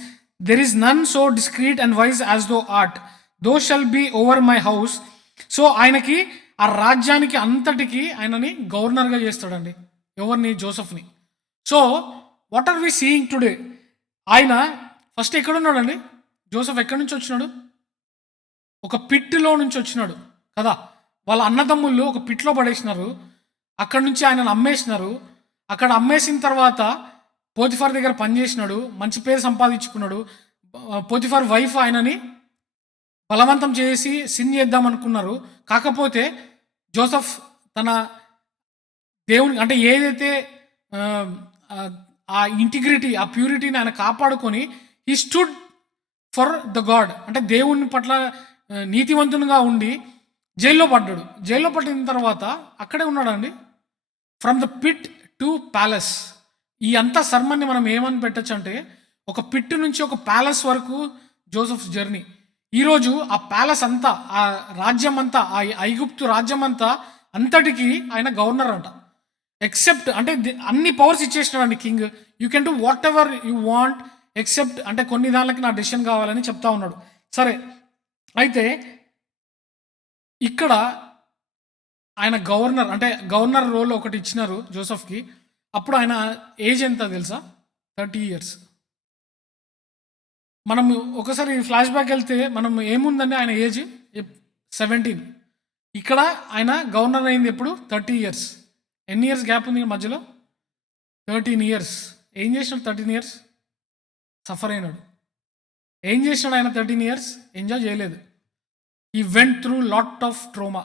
there is none so discreet and wise as thou art, thou shall be over my house. So ఆయనకి ఆ రాజ్యానికి అంతటికి ఆయనని గవర్నర్గా చేస్తాడండి. ఎవరిని? జోసఫ్ని. So what are we seeing today? ఆయన ఫస్ట్ ఎక్కడున్నాడండి? జోసఫ్ ఎక్కడి నుంచి వచ్చినాడు? ఒక పిట్లో నుంచి వచ్చినాడు కదా. వాళ్ళ అన్నదమ్ముళ్ళు ఒక పిట్లో పడేసినారు, అక్కడి నుంచి ఆయనను అమ్మేసినారు. అక్కడ అమ్మేసిన తర్వాత పోతిఫర్ దగ్గర పనిచేసినాడు, మంచి పేరు సంపాదించుకున్నాడు. పోతిఫర్ వైఫ్ ఆయనని బలవంతం చేసి సిన్ చేద్దాం అనుకున్నారు. కాకపోతే జోసఫ్ తన దేవుని అంటే ఏదైతే ఆ ఇంటిగ్రిటీ, ఆ ప్యూరిటీని ఆయన కాపాడుకొని he stood for the God, అంటే దేవుని పట్ల నీతివంతునిగా ఉండి జైల్లో పడ్డాడు. జైల్లో పట్టిన తర్వాత అక్కడే ఉన్నాడండి. From the pit to palace. ఈ అంతా సర్మన్ని మనం ఏమని పెట్టచ్చు అంటే, ఒక పిట్ నుంచి ఒక ప్యాలెస్ వరకు జోసఫ్స్ జర్నీ. ఈరోజు ఆ ప్యాలెస్ అంతా, ఆ రాజ్యం అంతా, ఆ ఐగుప్తు రాజ్యం అంతా అంతటికి ఆయన గవర్నర్ అంట. ఎక్సెప్ట్ అంటే అన్ని పవర్స్ ఇచ్చేసినాడండి king. You can do whatever you want except అంటే కొన్ని దానికి నా డెసిషన్ కావాలని చెప్తా ఉన్నాడు. సరే అయితే ఇక్కడ ఆయన గవర్నర్, అంటే గవర్నర్ రోల్ ఒకటి ఇచ్చినారు జోసఫ్కి. అప్పుడు ఆయన ఏజ్ ఎంత తెలుసా? 30 years. మనం ఒకసారి ఫ్లాష్ బ్యాక్ వెళ్తే మనం ఏముందండి, ఆయన ఏజ్ 17. ఇక్కడ ఆయన గవర్నర్ అయింది ఎప్పుడు? 30 years. ఎన్ని ఇయర్స్ గ్యాప్ ఉంది మధ్యలో? 13 years. ఏం చేసినాడు 13 years? సఫర్ అయినాడు. ఏం చేసినాడు ఆయన 13 years? ఎంజాయ్ చేయలేదు. He went through lot of trauma,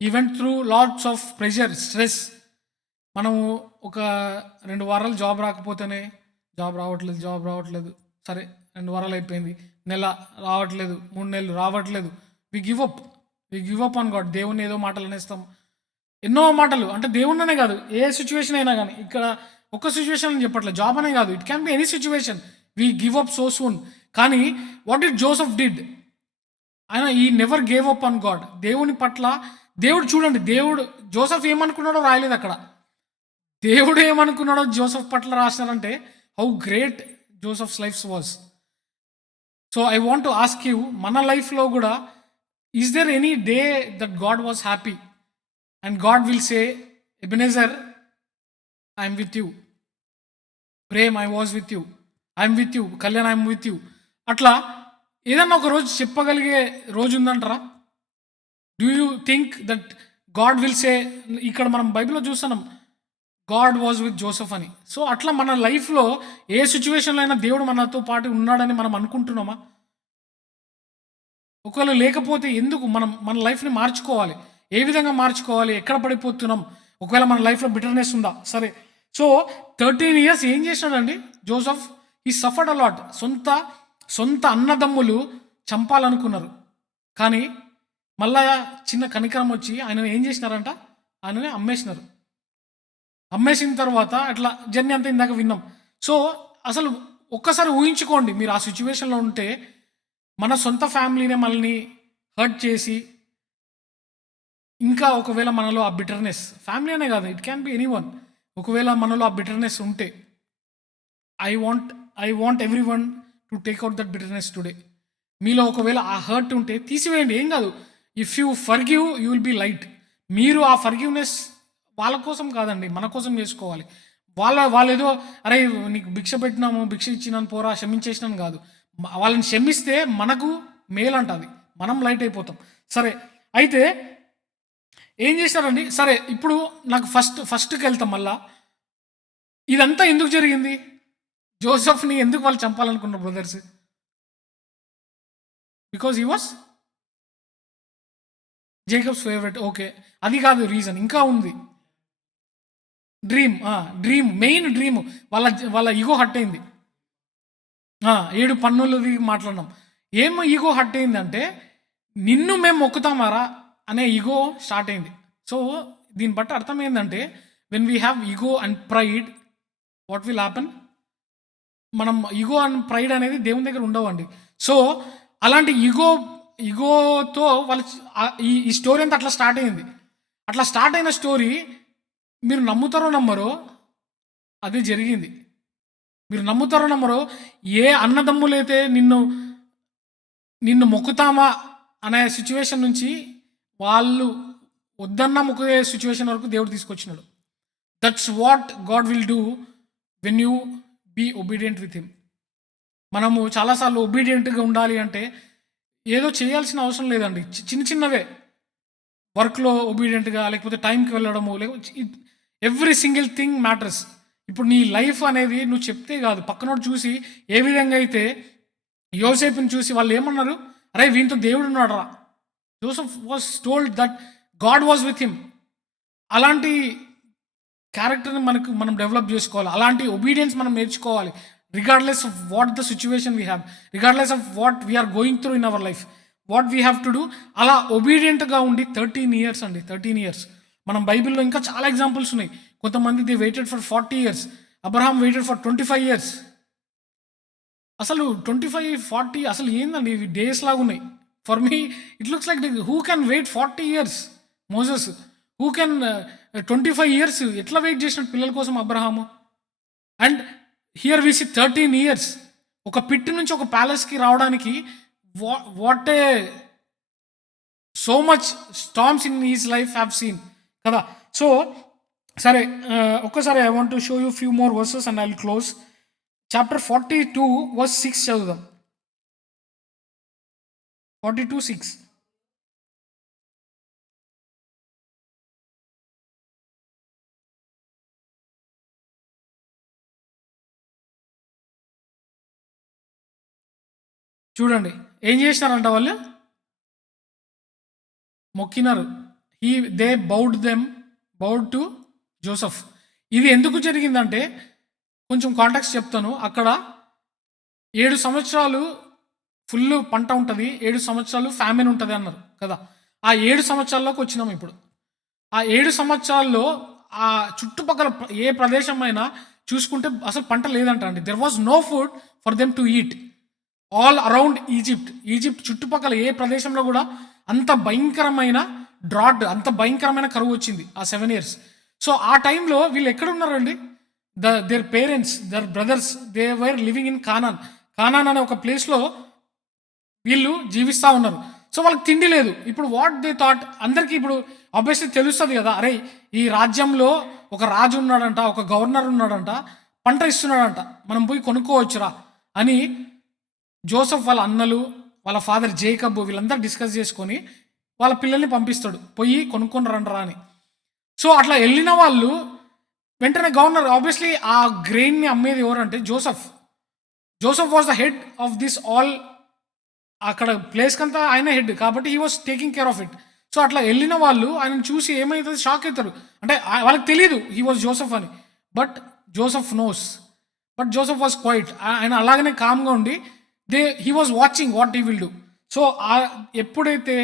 he went through lots of pressure, stress. మనము ఒక 2 వారాలు జాబ్ రాకపోతేనే జాబ్ రావట్లేదు, సరే 2 వారాలు అయిపోయింది, నెల రావట్లేదు, 3 నెలలు రావట్లేదు, we give up on God. దేవుని ఏదో మాటలు అనేస్తాం, ఎన్నో మాటలు అంటే దేవుడినే కాదు, ఏ సిచ్యువేషన్ అయినా కానీ, ఇక్కడ ఒక్క సిచ్యువేషన్ అని చెప్పట్లేదు, జాబ్ అనే కాదు, it can be any situation we give up so soon. కానీ వాట్ డిడ్ జోసెఫ్ డిడ్? ఆయన ఈ never gave up on God. దేవుని పట్ల దేవుడు చూడండి, దేవుడు జోసెఫ్ ఏమనుకున్నాడో రాయలేదు అక్కడ, దేవుడు ఏమనుకున్నాడో జోసెఫ్ పట్ల రాసినారంటే how great Joseph's life was. So I want to ask you, మన లైఫ్లో కూడా is there any day that God was happy and God will say, Ebenezer I'm with you, Prem I was with you, I'm with you, Kalyan I'm with you, అట్లా ఏదన్నా ఒక రోజు చెప్పగలిగే రోజు ఉందంటారా? Do you think that God will say? ఇక్కడ మనం బైబిల్లో చూస్తున్నాం గాడ్ వాజ్ విత్ జోసెఫ్ అని. సో అట్లా మన లైఫ్లో ఏ సిచ్యువేషన్లో అయినా దేవుడు మనతో పాటు ఉన్నాడని మనం అనుకుంటున్నామా? ఒకవేళ లేకపోతే ఎందుకు మనం మన లైఫ్ని మార్చుకోవాలి? ఏ విధంగా మార్చుకోవాలి? ఎక్కడ పడిపోతున్నాం? ఒకవేళ మన లైఫ్లో బిటర్నెస్ ఉందా? సరే, సో 13 years ఏం చేసినాడండి జోసెఫ్? ఈ సఫర్డ్ అలాట్. సొంత అన్నదమ్ములు చంపాలనుకున్నారు, కానీ మళ్ళా చిన్న కనికరం వచ్చి ఆయన ఏం చేసినారంట, ఆయనని అమ్మేసినారు. అమ్మేసిన తర్వాత అట్లా జర్నీ అంతా ఇందాక విన్నాం. సో అసలు ఒక్కసారి ఊహించుకోండి, మీరు ఆ సిచ్యువేషన్లో ఉంటే, మన సొంత ఫ్యామిలీనే మనల్ని హర్ట్ చేసి, ఇంకా ఒకవేళ మనలో ఆ బిటర్నెస్, ఫ్యామిలీ అనే కాదు, ఇట్ క్యాన్ బి ఎనీవన్, ఒకవేళ మనలో ఆ బిటర్నెస్ ఉంటే, I want every one to take out that bitterness today. మీలో ఒకవేళ ఆ హర్ట్ ఉంటే తీసివేయండి, ఏం కాదు. If you forgive you will be light. మీరు ఆ ఫర్గివ్నెస్ వాళ్ళ కోసం కాదండి, మన కోసం చేసుకోవాలి. వాళ్ళు ఏదో అరే నీకు భిక్ష పెట్టినాము, భిక్ష ఇచ్చినాను పోరా క్షమించేసినాను కాదు, వాళ్ళని క్షమిస్తే మనకు మేలు అంటది, మనం లైట్ అయిపోతాం. సరే, అయితే ఏం చేశారండి? సరే, ఇప్పుడు నాకు ఫస్ట్కి వెళ్తాం. మళ్ళా ఇదంతా ఎందుకు జరిగింది? జోసెఫ్ని ఎందుకు వాళ్ళు చంపాలనుకున్నారు brothers? Because he was Jacob's favourite. Okay, అది కాదు రీజన్, ఇంకా ఉంది. డ్రీమ్ మెయిన్ డ్రీమ్, వాళ్ళ ఈగో హట్ అయింది. 7 పన్నులది మాట్లాడినాం. ఏం ఈగో హట్ అయిందంటే, నిన్ను మేము మొక్కుతామారా అనే ఈగో స్టార్ట్ అయింది. సో దీన్ని బట్టి అర్థం ఏంటంటే, when we have ego and pride, what will happen? మనం ఈగో అండ్ ప్రైడ్ అనేది దేవుని దగ్గర ఉండవండి. సో అలాంటి ఈగోతో వాళ్ళు ఈ స్టోరీ అంతా అట్లా స్టార్ట్ అయింది. అట్లా స్టార్ట్ అయిన స్టోరీ మీరు నమ్ముతారో నమ్మరో అది జరిగింది. మీరు నమ్ముతారో నమ్మరో, ఏ అన్నదమ్ములైతే నిన్ను మొక్కుతామా అనే సిచ్యువేషన్ నుంచి వాళ్ళు వద్దన్న మొక్కే సిచ్యువేషన్ వరకు దేవుడు తీసుకొచ్చినాడు. That's what God will do when you be obedient with him. మనము చాలాసార్లు ఒబీడియంట్గా ఉండాలి అంటే ఏదో చేయాల్సిన అవసరం లేదండి, చిన్నవే, వర్క్లో ఒబీడియంట్గా, లేకపోతే టైంకి వెళ్ళడము, లేకపోతే ఎవ్రీ సింగిల్ థింగ్ మ్యాటర్స్. ఇప్పుడు నీ లైఫ్ అనేది నువ్వు చెప్తే కాదు, పక్కనోడు చూసి ఏ విధంగా అయితే యోసేపుని చూసి వాళ్ళు ఏమన్నారు, అరే వీంతో దేవుడు ఉన్నాడు రా. Joseph was told that God was with him. అలాంటి క్యారెక్టర్ని మనం డెవలప్ చేసుకోవాలి, అలాంటి ఒబీడియన్స్ మనం నేర్చుకోవాలి, regardless of what the situation we have, regardless of what we are going through in our life, what we have to do. అలా ఒబీడియంట్గా ఉండి 13 years అండి, 13 years. మనం బైబిల్లో ఇంకా చాలా ఎగ్జాంపుల్స్ ఉన్నాయి. కొంతమంది they waited for 40 years, Abraham waited for 25 years. అసలు 25, 40 అసలు ఏందండి, ఇవి డేస్ లాగా ఉన్నాయి. For me it looks like who can wait 40 years? Moses. Who can 25 years ఎట్లా వెయిట్ చేసినట్టు పిల్లల కోసం Abraham? And here we see 13 years. ఒక పిట్ నుంచి ఒక ప్యాలెస్కి రావడానికి what a so much storms in his life have seen కదా. సో సరే, ఒక్కసారి I want to show you few more verses and I will close. Chapter 42 verse 6 చదువుదాం. 42:6. చూడండి ఏం చేసినారంట, వాళ్ళు మొక్కినారు. They bowed to Joseph. ఇది ఎందుకు జరిగిందంటే కొంచెం కాంటాక్ట్స్ చెప్తాను. అక్కడ 7 సంవత్సరాలు ఫుల్ పంట ఉంటుంది, 7 సంవత్సరాలు ఫ్యామిన్ ఉంటుంది అన్నారు కదా. ఆ 7 సంవత్సరాల్లోకి వచ్చినాం ఇప్పుడు. ఆ 7 సంవత్సరాల్లో ఆ చుట్టుపక్కల ఏ ప్రదేశమైనా చూసుకుంటే అసలు పంట లేదంట అండి. There was no food for them to eat. All around Egypt. Egypt చుట్టుపక్కల ఏ ప్రదేశంలో గూడా అంత భయంకరమైన డ్రాట్, అంత భయంకరమైన కరువొచ్చింది ఆ 7 ఇయర్స్. సో, ఆ టైంలో వీళ్ళెక్కడున్నారండి? Their parents, their brothers they were living in Canaan. Canaan అనే ఒక ప్లేస్‌లో వీళ్ళు జీవిస్తా ఉన్నారు. సో, వాళ్ళకి తిండి లేదు. ఇప్పుడు వాట్ దే థాట్ అందరికీ ఇప్పుడు ఆబ్వియస్‌లీ తెలుస్తది గదా! అరేయ్! ఈ రాజ్యంలో ఒక రాజు ఉన్నాడంట, ఒక గవర్నర్ ఉన్నాడంట, పంట ఇస్తున్నాడంట. మనం పోయి కొనుక్కోవచ్చురా అని జోసెఫ్ వాళ్ళ అన్నలు, వాళ్ళ ఫాదర్ జేకబ్ వీళ్ళందరూ డిస్కస్ చేసుకొని వాళ్ళ పిల్లల్ని పంపిస్తాడు. "పొయ్యి కొనుక్కొని రండ్రా" అని. సో, అట్లా ఎళ్ళిన వాళ్ళు వెంటనే గవర్నర్ ఆబ్వియస్‌లీ ఆ గ్రెయిన్‌ని అమ్మేది ఎవరంటే Joseph. Joseph was the head of this all. అక్కడ ప్లేస్‌కంతా ఆయనే హెడ్. కాబట్టి he was taking care of it. So, అట్లా ఎళ్ళిన వాళ్ళు ఆయనను చూసి ఏమైతది షాక్ అయితారు. అంటే వాళ్ళకి తెలీదు హి వాస్ జోసెఫ్ అని. But Joseph knows. But Joseph was quiet. ఆయన అలాగనే కామ్‌గా ఉండి he was watching what he will do. So, ఎప్పుడైతే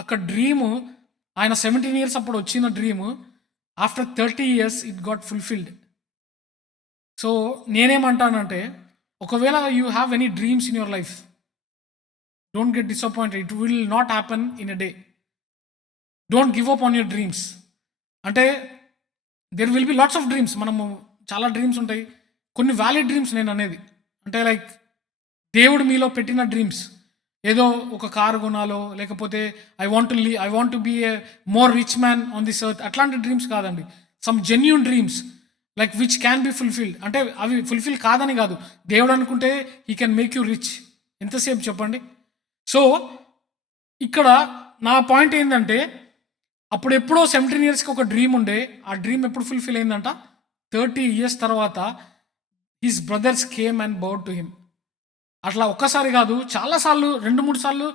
అక్కడ డ్రీము ఆయన 17 ఇయర్స్ అప్పుడు వచ్చిన dream after 30 years it got fulfilled. So, నేనేమంటానంటే ఒకవేళ you have any dreams in your life, don't get disappointed. It will not happen in a day. Don't give up on your dreams. అంటే there will be LADS of dreams. మనము చాలా dreams ఉంటాయి. కొన్ని valid dreams నేను అనేది. అంటే like దేవుడు మీలో పెట్టిన డ్రీమ్స్. ఏదో ఒక కారు కొనాలో, లేకపోతే I want to be a more rich man on this earth అట్లాంటి డ్రీమ్స్ కాదండి. Some genuine dreams like which can be fulfilled. అంటే అవి ఫుల్ఫిల్ కాదని కాదు. దేవుడు అనుకుంటే he can make you rich. ఎంతసేపు చెప్పండి. సో, ఇక్కడ నా పాయింట్ ఏందంటే అప్పుడెప్పుడో 17 ఇయర్స్‌కి ఒక డ్రీమ్ ఉండే. ఆ డ్రీమ్ ఎప్పుడు ఫుల్‌ఫిల్ అయిందంట? 30 ఇయర్స్ తర్వాత his brothers came and bowed to him. అట్లా ఒక్కసారి కాదు, చాలా సార్లు 2, 3 సార్లు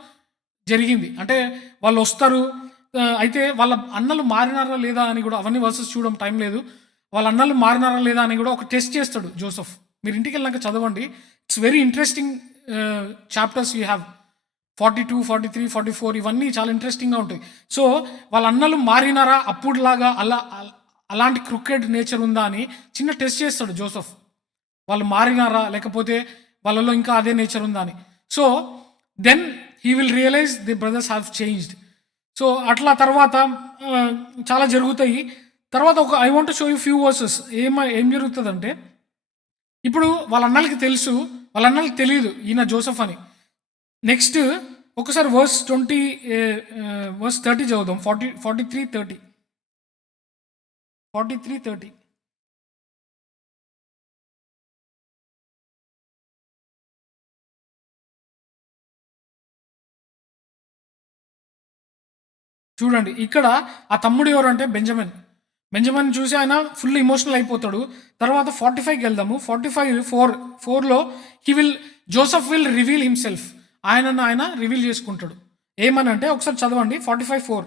జరిగింది. అంటే వాళ్ళొస్తారు. అయితే వాళ్ళ అన్నలు మారినారా లేదా అని గూడా అవన్నీ వర్సెస్ చూడడం టైం లేదు. వాళ్ళ అన్నలు మారినారా లేదా అని గూడా ఒక టెస్ట్ చేస్తాడు జోసెఫ్. మీరు ఇంటికెళ్ళినాక చదవండి. It's very interesting chapters you have. 42, 43, 44 ఇవన్నీ చాలా ఇంట్రెస్టింగ్‌గా ఉంటాయి. సో, వాళ్ళ అన్నలు మారినారా అప్పుడులాగా అలాంటి క్రికెట్ నేచర్ ఉందా అని చిన్న టెస్ట్ చేస్తాడు జోసెఫ్. వాళ్ళు మారినారా లేకపోతే వాళ్ళలో ఇంకా అదే నేచర్ ఉందా అని. So, then he will realise the brothers have changed. So, అట్లా తర్వాత చాలా జరుగుతాయి. తర్వాత I want to show you few verses. ఏం జరుగుతదంటే ఇప్పుడు వాళ్ళ అన్నలకి తెలుసు. వాళ్ళ అన్నలకి తెలీదు ఈయన జోసెఫ్ అని. నెక్స్ట్ ఒకసారి వర్స్ 20 వర్స్ 30 చదువుదాం. 43, 30. 43, 30. చూడండి. ఇక్కడ ఆ తమ్ముడు ఎవరంటే బెంజమిన్. బెంజమిన్ చూసి ఆయన ఫుల్ ఎమోషనల్ అయిపోతాడు. తర్వాత 45కి వెళ్దాము. 4లో జోసెఫ్ విల్ రివీల్ హిమ్సెల్ఫ్. ఆయనను ఆయన రివీల్ చేసుకుంటాడు. ఏమనంటే ఒకసారి చదవండి 45:4.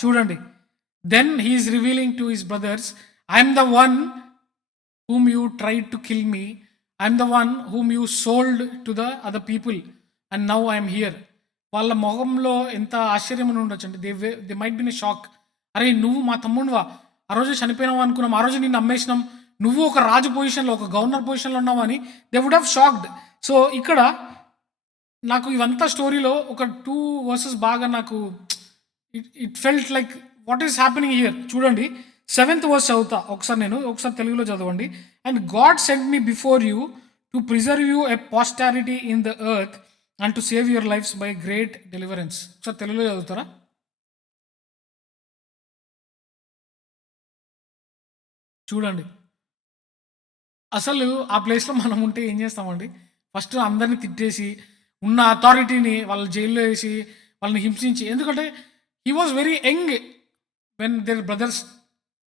చూడండి. Then he is revealing to his brothers, I'm the one whom you tried to kill me. I'm the one whom you sold to the other people and now I am here. వాళ్ళ మొహంలో ఎంత ఆశ్చర్యం ఉండొచ్చు అంటే they might bin a shock. అరే నువ్వు మా తమ్ముడివా, ఆ రోజు చనిపోయినావు అనుకున్నాం, ఆ రోజు నిన్ను అమ్మేసినాం, నువ్వు ఒక రాజు పొజిషన్లో ఒక గవర్నర్ పొజిషన్లో ఉన్నావు అని they would have shocked. So, ఇక్కడ నాకు ఇవంతా స్టోరీలో ఒక 2 వర్సెస్ బాగా నాకు it felt like what is happening here. చూడండి 7th వర్స్ చదువుతా ఒకసారి తెలుగులో చదవండి. And God sent me before you to preserve you a posterity in the earth and to save your lifes by great deliverance. ఒకసారి తెలుగులో చదువుతారా? చూడండి. అసలు ఆ ప్లేస్‌లో మనం ఉంటే ఏం చేస్తామండి? ఫస్ట్ అందరిని తిట్టేసి, ఉన్న అథారిటీని వాళ్ళ జైల్‌లో ఏసి, వాళ్ళని హింసించి, ఎందుకంటే he was very young when their brothers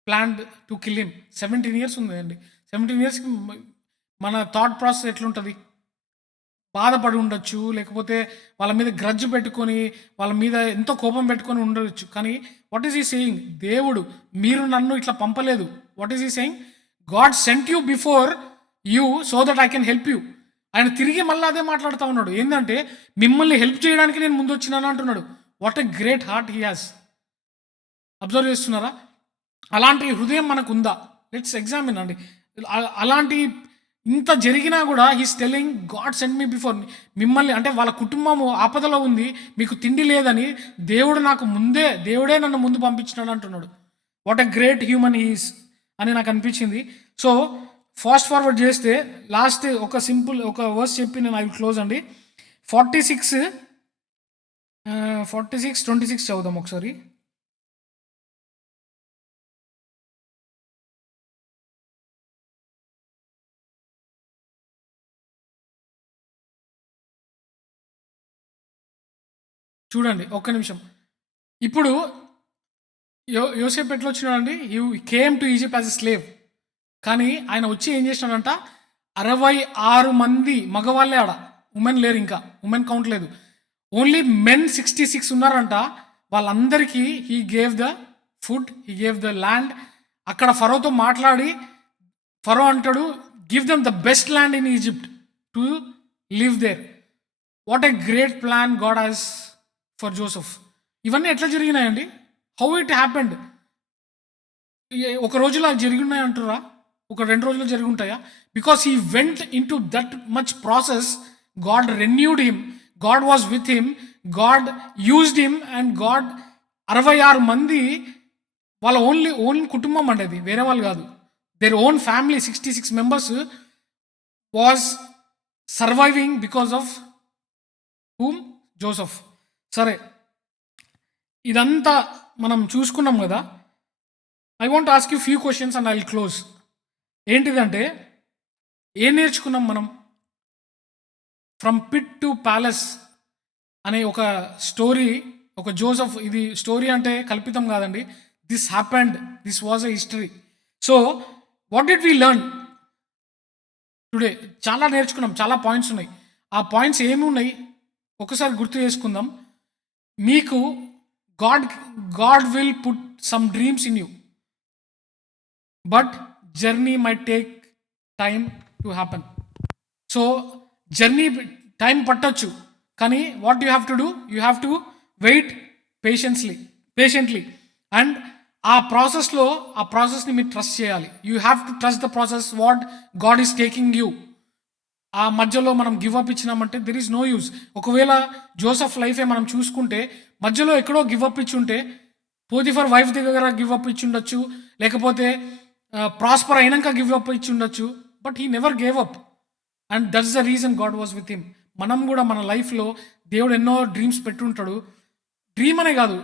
planned to kill him. 17 years ఉందండి. 17 ఇయర్స్‌కి మన థాట్ ప్రాసెస్ ఎట్లుంటది? బాధపడి ఉండొచ్చు. లేకపోతే వాళ్ళ మీద గ్రడ్జ్ పెట్టుకొని, వాళ్ళ మీద ఎంతో కోపం పెట్టుకొని ఉండొచ్చు. కానీ వాట్ ఈస్ హి సేయింగ్? దేవుడు మీరు నన్ను ఇట్లా పంపలేదు. What is he saying? God sent you before you so that I can help you. ఆయన తిరిగి మళ్ళీ అదే మాట్లాడుతూ ఉన్నాడు, ఏంటంటే మిమ్మల్ని హెల్ప్ చేయడానికి నేను ముందు వచ్చినాను అంటున్నాడు. What a great heart he has. Observe చేస్తున్నారా? అలాంటి హృదయం మనకు ఉందా? లెట్స్ ఎగ్జామిన్ అండి. అలాంటి ఇంత జరిగినా కూడా he's telling God send me before. మిమ్మల్ని అంటే వాళ్ళ కుటుంబము ఆపదలో ఉంది, మీకు తిండి లేదని దేవుడే నన్ను ముందు పంపించినాడు అంటున్నాడు. What a great human he's అని నాకు అనిపించింది. సో ఫాస్ట్ ఫార్వర్డ్ చేస్తే లాస్ట్ ఒక వర్స్ చెప్పి నేను ఐ విల్ క్లోజ్ అండి. 46:26 చదువుదాం ఒకసారి. చూడండి ఒక్క నిమిషం. ఇప్పుడు యోసేపు ఎట్లా వచ్చినాడండి? You came to Egypt as a slave. కానీ ఆయన వచ్చి ఏం చేసినాడంట, 66 మంది మగవాళ్ళే ఆడ, ఉమెన్ లేరు, ఇంకా ఉమెన్ కౌంట్ లేదు, ఓన్లీ మెన్ 66 ఉన్నారంట. వాళ్ళందరికీ he gave the food, he gave the land. అక్కడ ఫరోతో మాట్లాడి ఫరో అంటాడు, give them the best land in Egypt to live there. What a great plan God has for Joseph. ఇవన్నీ ఎట్లా జరిగినాయండి? How it happened? ఒక రోజులో జరిగినాయి అంటారా? ఒక 2 రోజులు జరిగి ఉంటాయా? Because he went in to that much process. God renewed him, God was with him, God used him, and God 66 మంది వాళ్ళ ఓన్ కుటుంబం అండి, అది వేరే వాళ్ళు కాదు, their own family 66 members was surviving because of whom? Joseph. సరే, ఇదంతా మనం చూసుకున్నాం కదా. I want ask you few questions and I will close. ఏంటిదంటే, ఏం నేర్చుకున్నాం మనం? ఫ్రమ్ పిట్ టు ప్యాలెస్ అనే ఒక స్టోరీ, ఒక జోసెఫ్, ఇది స్టోరీ అంటే కల్పితం కాదండి, this happened, this was a history. So what did we learn today? చాలా నేర్చుకున్నాం, చాలా పాయింట్స్ ఉన్నాయి. ఆ పాయింట్స్ ఏమి ఉన్నాయి ఒకసారి గుర్తు చేసుకుందాం. మీకు God will put some dreams in you, but journey might take time to happen. So journey time పట్టొచ్చు, కానీ what you have to do? You have to wait patiently. And ఆ ప్రాసెస్ని మీరు ట్రస్ట్ చేయాలి. You have to trust the process what God is taking you. ఆ మధ్యలో మనం give up ఇచ్చినామంటే దెర్ ఈస్ నో యూజ్. ఒకవేళ జోసెఫ్ లైఫే మనం చూసుకుంటే మధ్యలో ఎక్కడో గివ్ అప్ ఇచ్చి ఉంటే, పోతిఫర్ వైఫ్ దగ్గర గివ్ అప్ ఇచ్చి ఉండొచ్చు, లేకపోతే ప్రాస్పర్ అయినాక గివ్ అప్ ఇచ్చి ఉండొచ్చు, but he never gave up, and that's the reason God was with him. మనం కూడా మన లైఫ్లో దేవుడు ఎన్నో డ్రీమ్స్ పెట్టుంటాడు. డ్రీమ్ అనే కాదు,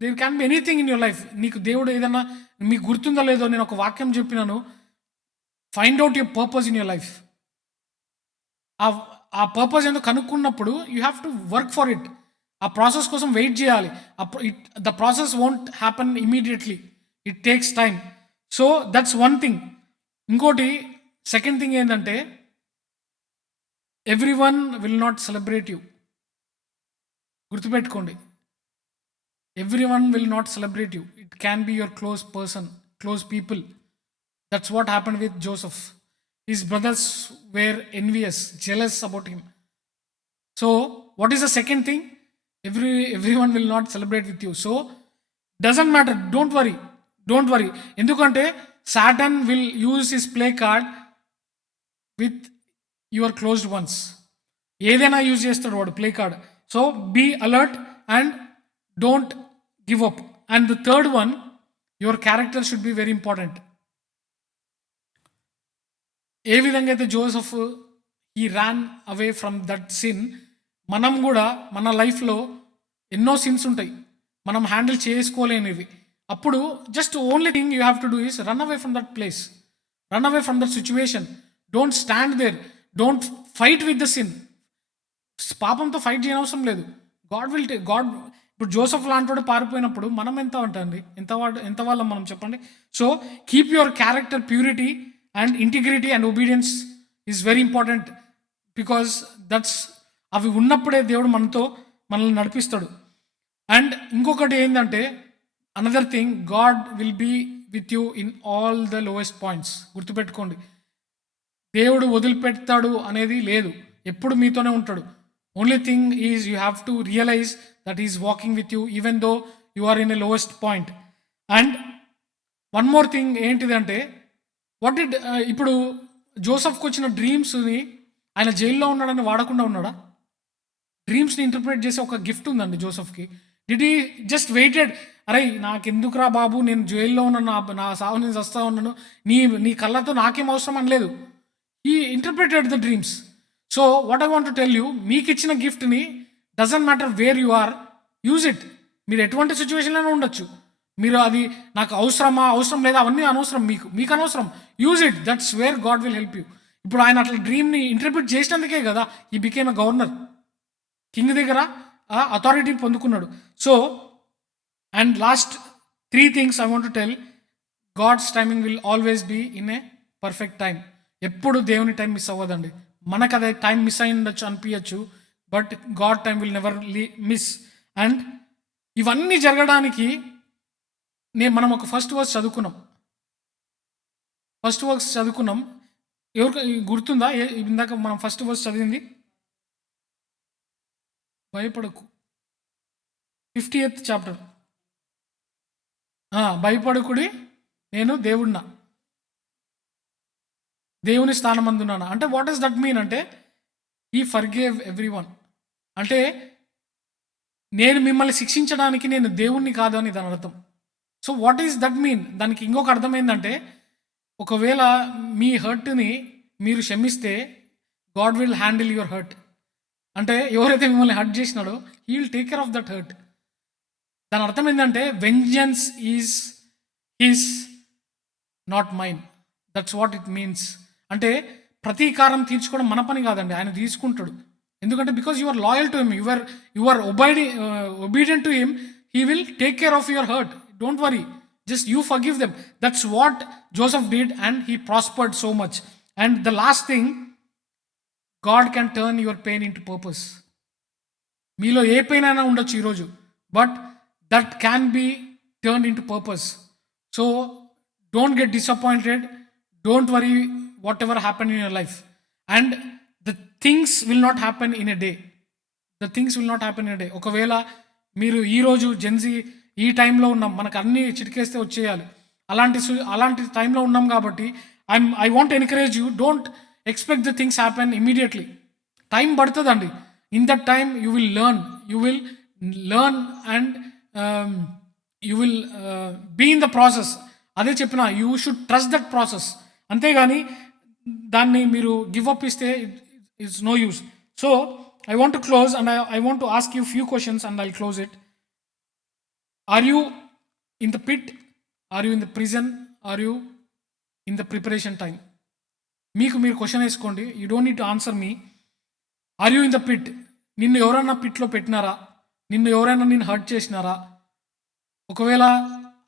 there can be anything in your life. నీకు దేవుడు ఏదన్నా, మీకు గుర్తుందో లేదో, నేను ఒక వాక్యం చెప్పినాను, find out your purpose in your life. ఆ పర్పస్ ఎందుకు కనుక్కున్నప్పుడు you have to work for it. ఆ ప్రాసెస్ కోసం వెయిట్ చేయాలి. The process won't happen immediately, it takes time. So that's one thing. ఇంకోటి సెకండ్ థింగ్ ఏంటంటే, everyone will not celebrate you. గుర్తుపెట్టుకోండి, everyone will not celebrate you. It can be your close people. That's what happened with Joseph. His brothers were envious, jealous about him. So what is the second thing? Everyone will not celebrate with you. So doesn't matter, don't worry. Endukante Satan will use his play card with your closed ones. ఏదైనా use చేస్తాడు వాడు play card. So be alert and don't give up. And the third one, your character should be very important. ఏ విధంగా అయితే Joseph he ran away from that sin, మనం కూడా మన లైఫ్లో ఎన్నో సిన్స్ ఉంటాయి మనం హ్యాండిల్ చేసుకోలేనివి. అప్పుడు just only thing you have to do is run away from that place, run away from that situation. Don't stand there, don't fight with the sin. పాపంతో ఫైట్ చేయనవసరం లేదు. గాడ్ ఇప్పుడు జోసెఫ్ లాంటి వాడు పారిపోయినప్పుడు మనం ఎంత వాళ్ళం మనం చెప్పండి. So keep your character purity and integrity and obedience is very important. Because అవి ఉన్నప్పుడే దేవుడు మనల్ని నడిపిస్తాడు. అండ్ ఇంకొకటి ఏంటంటే, another thing, God will be with you in all the lowest points. గుర్తుపెట్టుకోండి, దేవుడు వదిలిపెడతాడు అనేది లేదు, ఎప్పుడు మీతోనే ఉంటాడు. Only thing is you have to realise that is walking with you even though you are in a lowest point. And one more thing ఏంటిదంటే, what did ఇప్పుడు జోసఫ్కి వచ్చిన డ్రీమ్స్ని ఆయన జైల్లో ఉన్నాడని వాడకుండా ఉన్నాడా? డ్రీమ్స్ని ఇంటర్ప్రిట్ చేసే ఒక గిఫ్ట్ ఉందండి జోసఫ్కి. డిడ్ ఈ జస్ట్ వెయిటెడ్, అరే నాకెందుకురా బాబు, నేను జైల్లో ఉన్నాను, నా సావు నేను వస్తా ఉన్నాను, నీ నీ కళ్ళతో నాకేం అవసరం అనలేదు. He interpreted the dreams. So what I want to tell you, మీకు ఇచ్చిన గిఫ్ట్ని doesn't matter where you are, use it. మీరు ఎటువంటి సిచ్యువేషన్లోనే ఉండొచ్చు, మీరు అది నాకు అవసరం లేదా అవన్నీ అనవసరం, మీకు అనవసరం, use it. That's where God will help you. ఇప్పుడు ఆయన అట్లా డ్రీమ్ని ఇంటర్ప్రిట్ చేసినందుకే కదా ఈ బికేమ్ ఎ గవర్నర్, కింగ్ దగ్గర అథారిటీ పొందుకున్నాడు. So and last 3 things I want to tell. God's timing will always be in a perfect time. ఎప్పుడు దేవుని టైం మిస్ అవ్వదండి. మనకు అదే టైం మిస్ అయి ఉండొచ్చు, అనిపించచ్చు, but God time will never miss. And ఇవన్నీ జరగడానికి మనం ఒక ఫస్ట్ వర్స్ చదువుకున్నాం. ఎవరికి గుర్తుందా ఇందాక మనం ఫస్ట్ వర్స్ చదివింది? భయపడకు, 50th చాప్టర్. భయపడకుడి, నేను దేవుని స్థానం అందున్నాను. అంటే వాట్ డస్ దట్ మీన్ అంటే, హీ ఫర్గేవ్ ఎవ్రీవన్. అంటే నేను మిమ్మల్ని శిక్షించడానికి నేను దేవుణ్ణి కాదు అని దాని అర్థం. So what is that mean? దానికి ఇంకొక అర్థం ఏంటంటే, ఒకవేళ మీ హర్ట్ని మీరు క్షమిస్తే God will handle your hurt. అంటే ఎవరైతే మిమ్మల్ని హర్ట్ చేసినాడో he will take care of that hurt. దాని అర్థం ఏంటంటే, vengeance is his not mine. That's what it means. అంటే ప్రతీకారం తీర్చుకోవడం మన పని కాదండి, ఆయన తీసుకుంటాడు. ఎందుకంటే because you are loyal to him, you are obedient to him, he will take care of your hurt. Don't worry, just you forgive them. That's what Joseph did and he prospered so much. And the last thing, God can turn your pain into purpose. మీలో ఏ pain అయినా ఉండొచ్చు ఈరోజు, but that can be turn into purpose. So don't get disappointed, don't worry whatever happen in your life. And the things will not happen in a day. ఒకవేళ మీరు ఈరోజు Gen Z ఈ టైంలో ఉన్నాం, మనకు అన్నీ చిటికేస్తే వచ్చేయాలి, అలాంటి టైంలో ఉన్నాం కాబట్టి I want encourage you, don't expect the things happen immediately. Time పడుతుందండి. In that time you will learn and you will be in the process. అదే చెప్పిన, you should trust that process. అంతేగాని దాన్ని మీరు గివ్ అప్ ఇస్తే it's no use. So I want to close and I want to ask you few questions and I'll close it. Are you in the pit? Are you in the prison? Are you in the preparation time? మీరు question వేసుకోండి. You don't need to answer me. Are you in the pit? నిన్ను ఎవరైనా పిట్లో పెట్టినారా? నిన్ను ఎవరైనా hurt చేసినారా? ఒకవేళ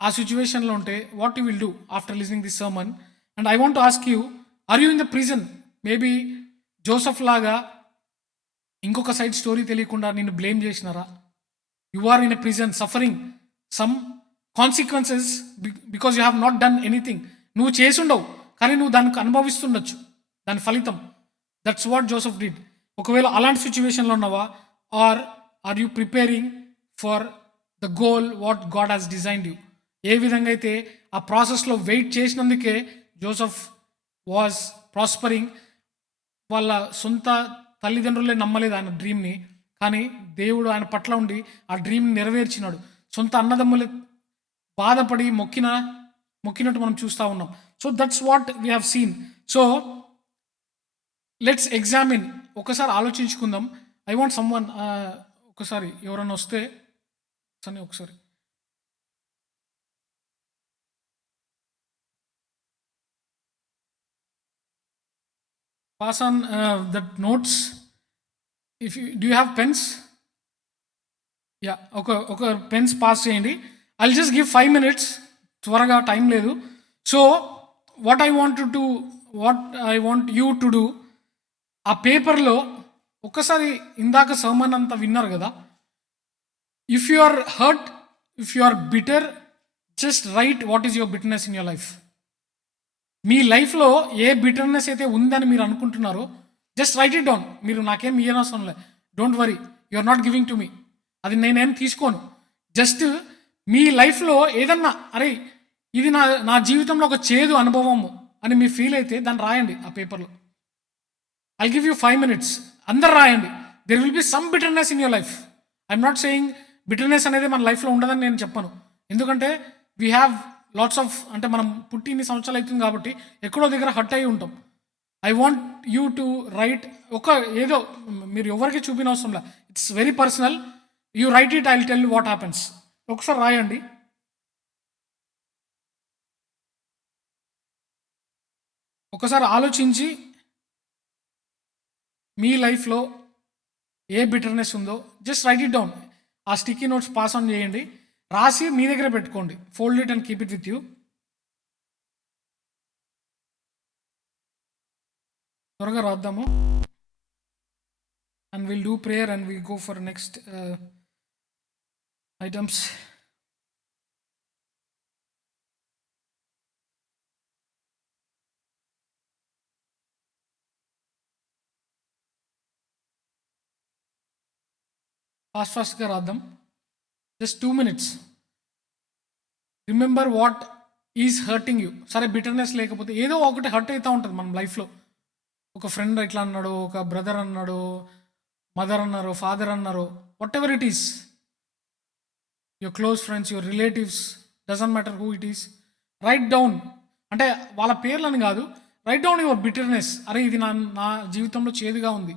ఆ సిచ్యువేషన్లో ఉంటే what you will do after listening this sermon? And I want to ask you, are you in the prison? Maybe Joseph లాగా ఇంకొక సైడ్ స్టోరీ తెలియకుండా నిన్ను బ్లేమ్ చేసినారా? You are in a prison suffering some consequences because you have not done anything. నువ్వు చేసుండవు, కానీ నువ్వు దానికి అనుభవిస్తుండొచ్చు దాని ఫలితం. That's what Joseph did. ఒకవేళ అలాంటి సిచ్యువేషన్లో ఉన్నావా? Are you preparing for the goal what God has designed you? ఏ విధంగా అయితే ఆ ప్రాసెస్లో వెయిట్ చేసినందుకే జోసఫ్ వాజ్ ప్రాస్పరింగ్. వాళ్ళ సొంత తల్లిదండ్రులే నమ్మలేదు ఆయన డ్రీమ్ని, కానీ దేవుడు ఆయన పట్ల ఉండి ఆ డ్రీమ్ని నెరవేర్చినాడు. సొంత అన్నదమ్ములే బాధపడి మొక్కినట్టు మనం చూస్తూ ఉన్నాం. So that's what we have seen. So let's examine, ఒకసారి ఆలోచించుకుందాం. ఐ వాంట్ సమ్వన్, ఒకసారి ఎవరన్నా వస్తే ఒకసారి pass on that notes. If you do you have pens? Yeah, ఒక పెన్స్ పాస్ చేయండి. I'll just give 5 minutes, త్వరగా టైం లేదు. So what I want you to do, ఆ పేపర్లో ఒక్కసారి ఇందాక సర్మన్ అంతా విన్నారు కదా, if you are hurt, if you are bitter, just write what is your bitterness in your life. మీ లైఫ్లో ఏ బిటర్నెస్ అయితే ఉందని మీరు అనుకుంటున్నారో జస్ట్ రైట్ ఇట్ డౌన్. మీరు నాకేం ఇయ్యనవసరం లే, don't worry, you are not giving to me, అది నేనేం తీసుకోను. జస్ట్ మీ లైఫ్లో ఏదన్నా అరే ఇది నా నా జీవితంలో ఒక చేదు అనుభవము అని మీరు ఫీల్ అయితే దాన్ని రాయండి ఆ పేపర్లో. ఐ గివ్ యూ 5 minutes, అందరు రాయండి. There will be some bitterness in your life. I'm not saying bitterness అనేది మన లైఫ్లో ఉండదని నేను చెప్పను, ఎందుకంటే వీ హ్యావ్ లాట్స్ ఆఫ్, అంటే మనం పుట్టి ఇన్ని సంవత్సరాలు అవుతుంది కాబట్టి ఎక్కడో దగ్గర హర్ట్ అయి ఉంటాం. I want you to write, ఒక ఏదో మీరు ఎవరికి చూపిన అవసరం లే, it's very personal. You write it, I will tell what happens. ఒకసారి రాయండి. ఒకసారి ఆలోచించి మీ లైఫ్లో ఏ బిటర్నెస్ ఉందో జస్ట్ రైట్ ఇట్ డౌన్. ఆ స్టిక్కీ నోట్స్ పాస్ ఆన్ చేయండి, రాసి మీ దగ్గర పెట్టుకోండి. Fold it and keep it with you. త్వరగా రాద్దాము. And will do prayer and will go for next items. ఫాస్ట్గా రాద్దాం. Just 2 minutes. Remember what is hurting you. సరే బిటర్నెస్ లేకపోతే ఏదో ఒకటి హర్ట్ అవుతూ ఉంటుంది మన లైఫ్లో. ఒక ఫ్రెండ్ ఇట్లా అన్నాడు, ఒక బ్రదర్ అన్నాడు, మదర్ అన్నారు, ఫాదర్ అన్నారు, what ever it is, your close friends, your relatives, doesn't matter who it is. Right down, అంటే వాళ్ళ పేర్లని కాదు, రైట్ డౌన్ యువర్ బిటర్నెస్. అరే ఇది నా జీవితంలో చేదుగా ఉంది,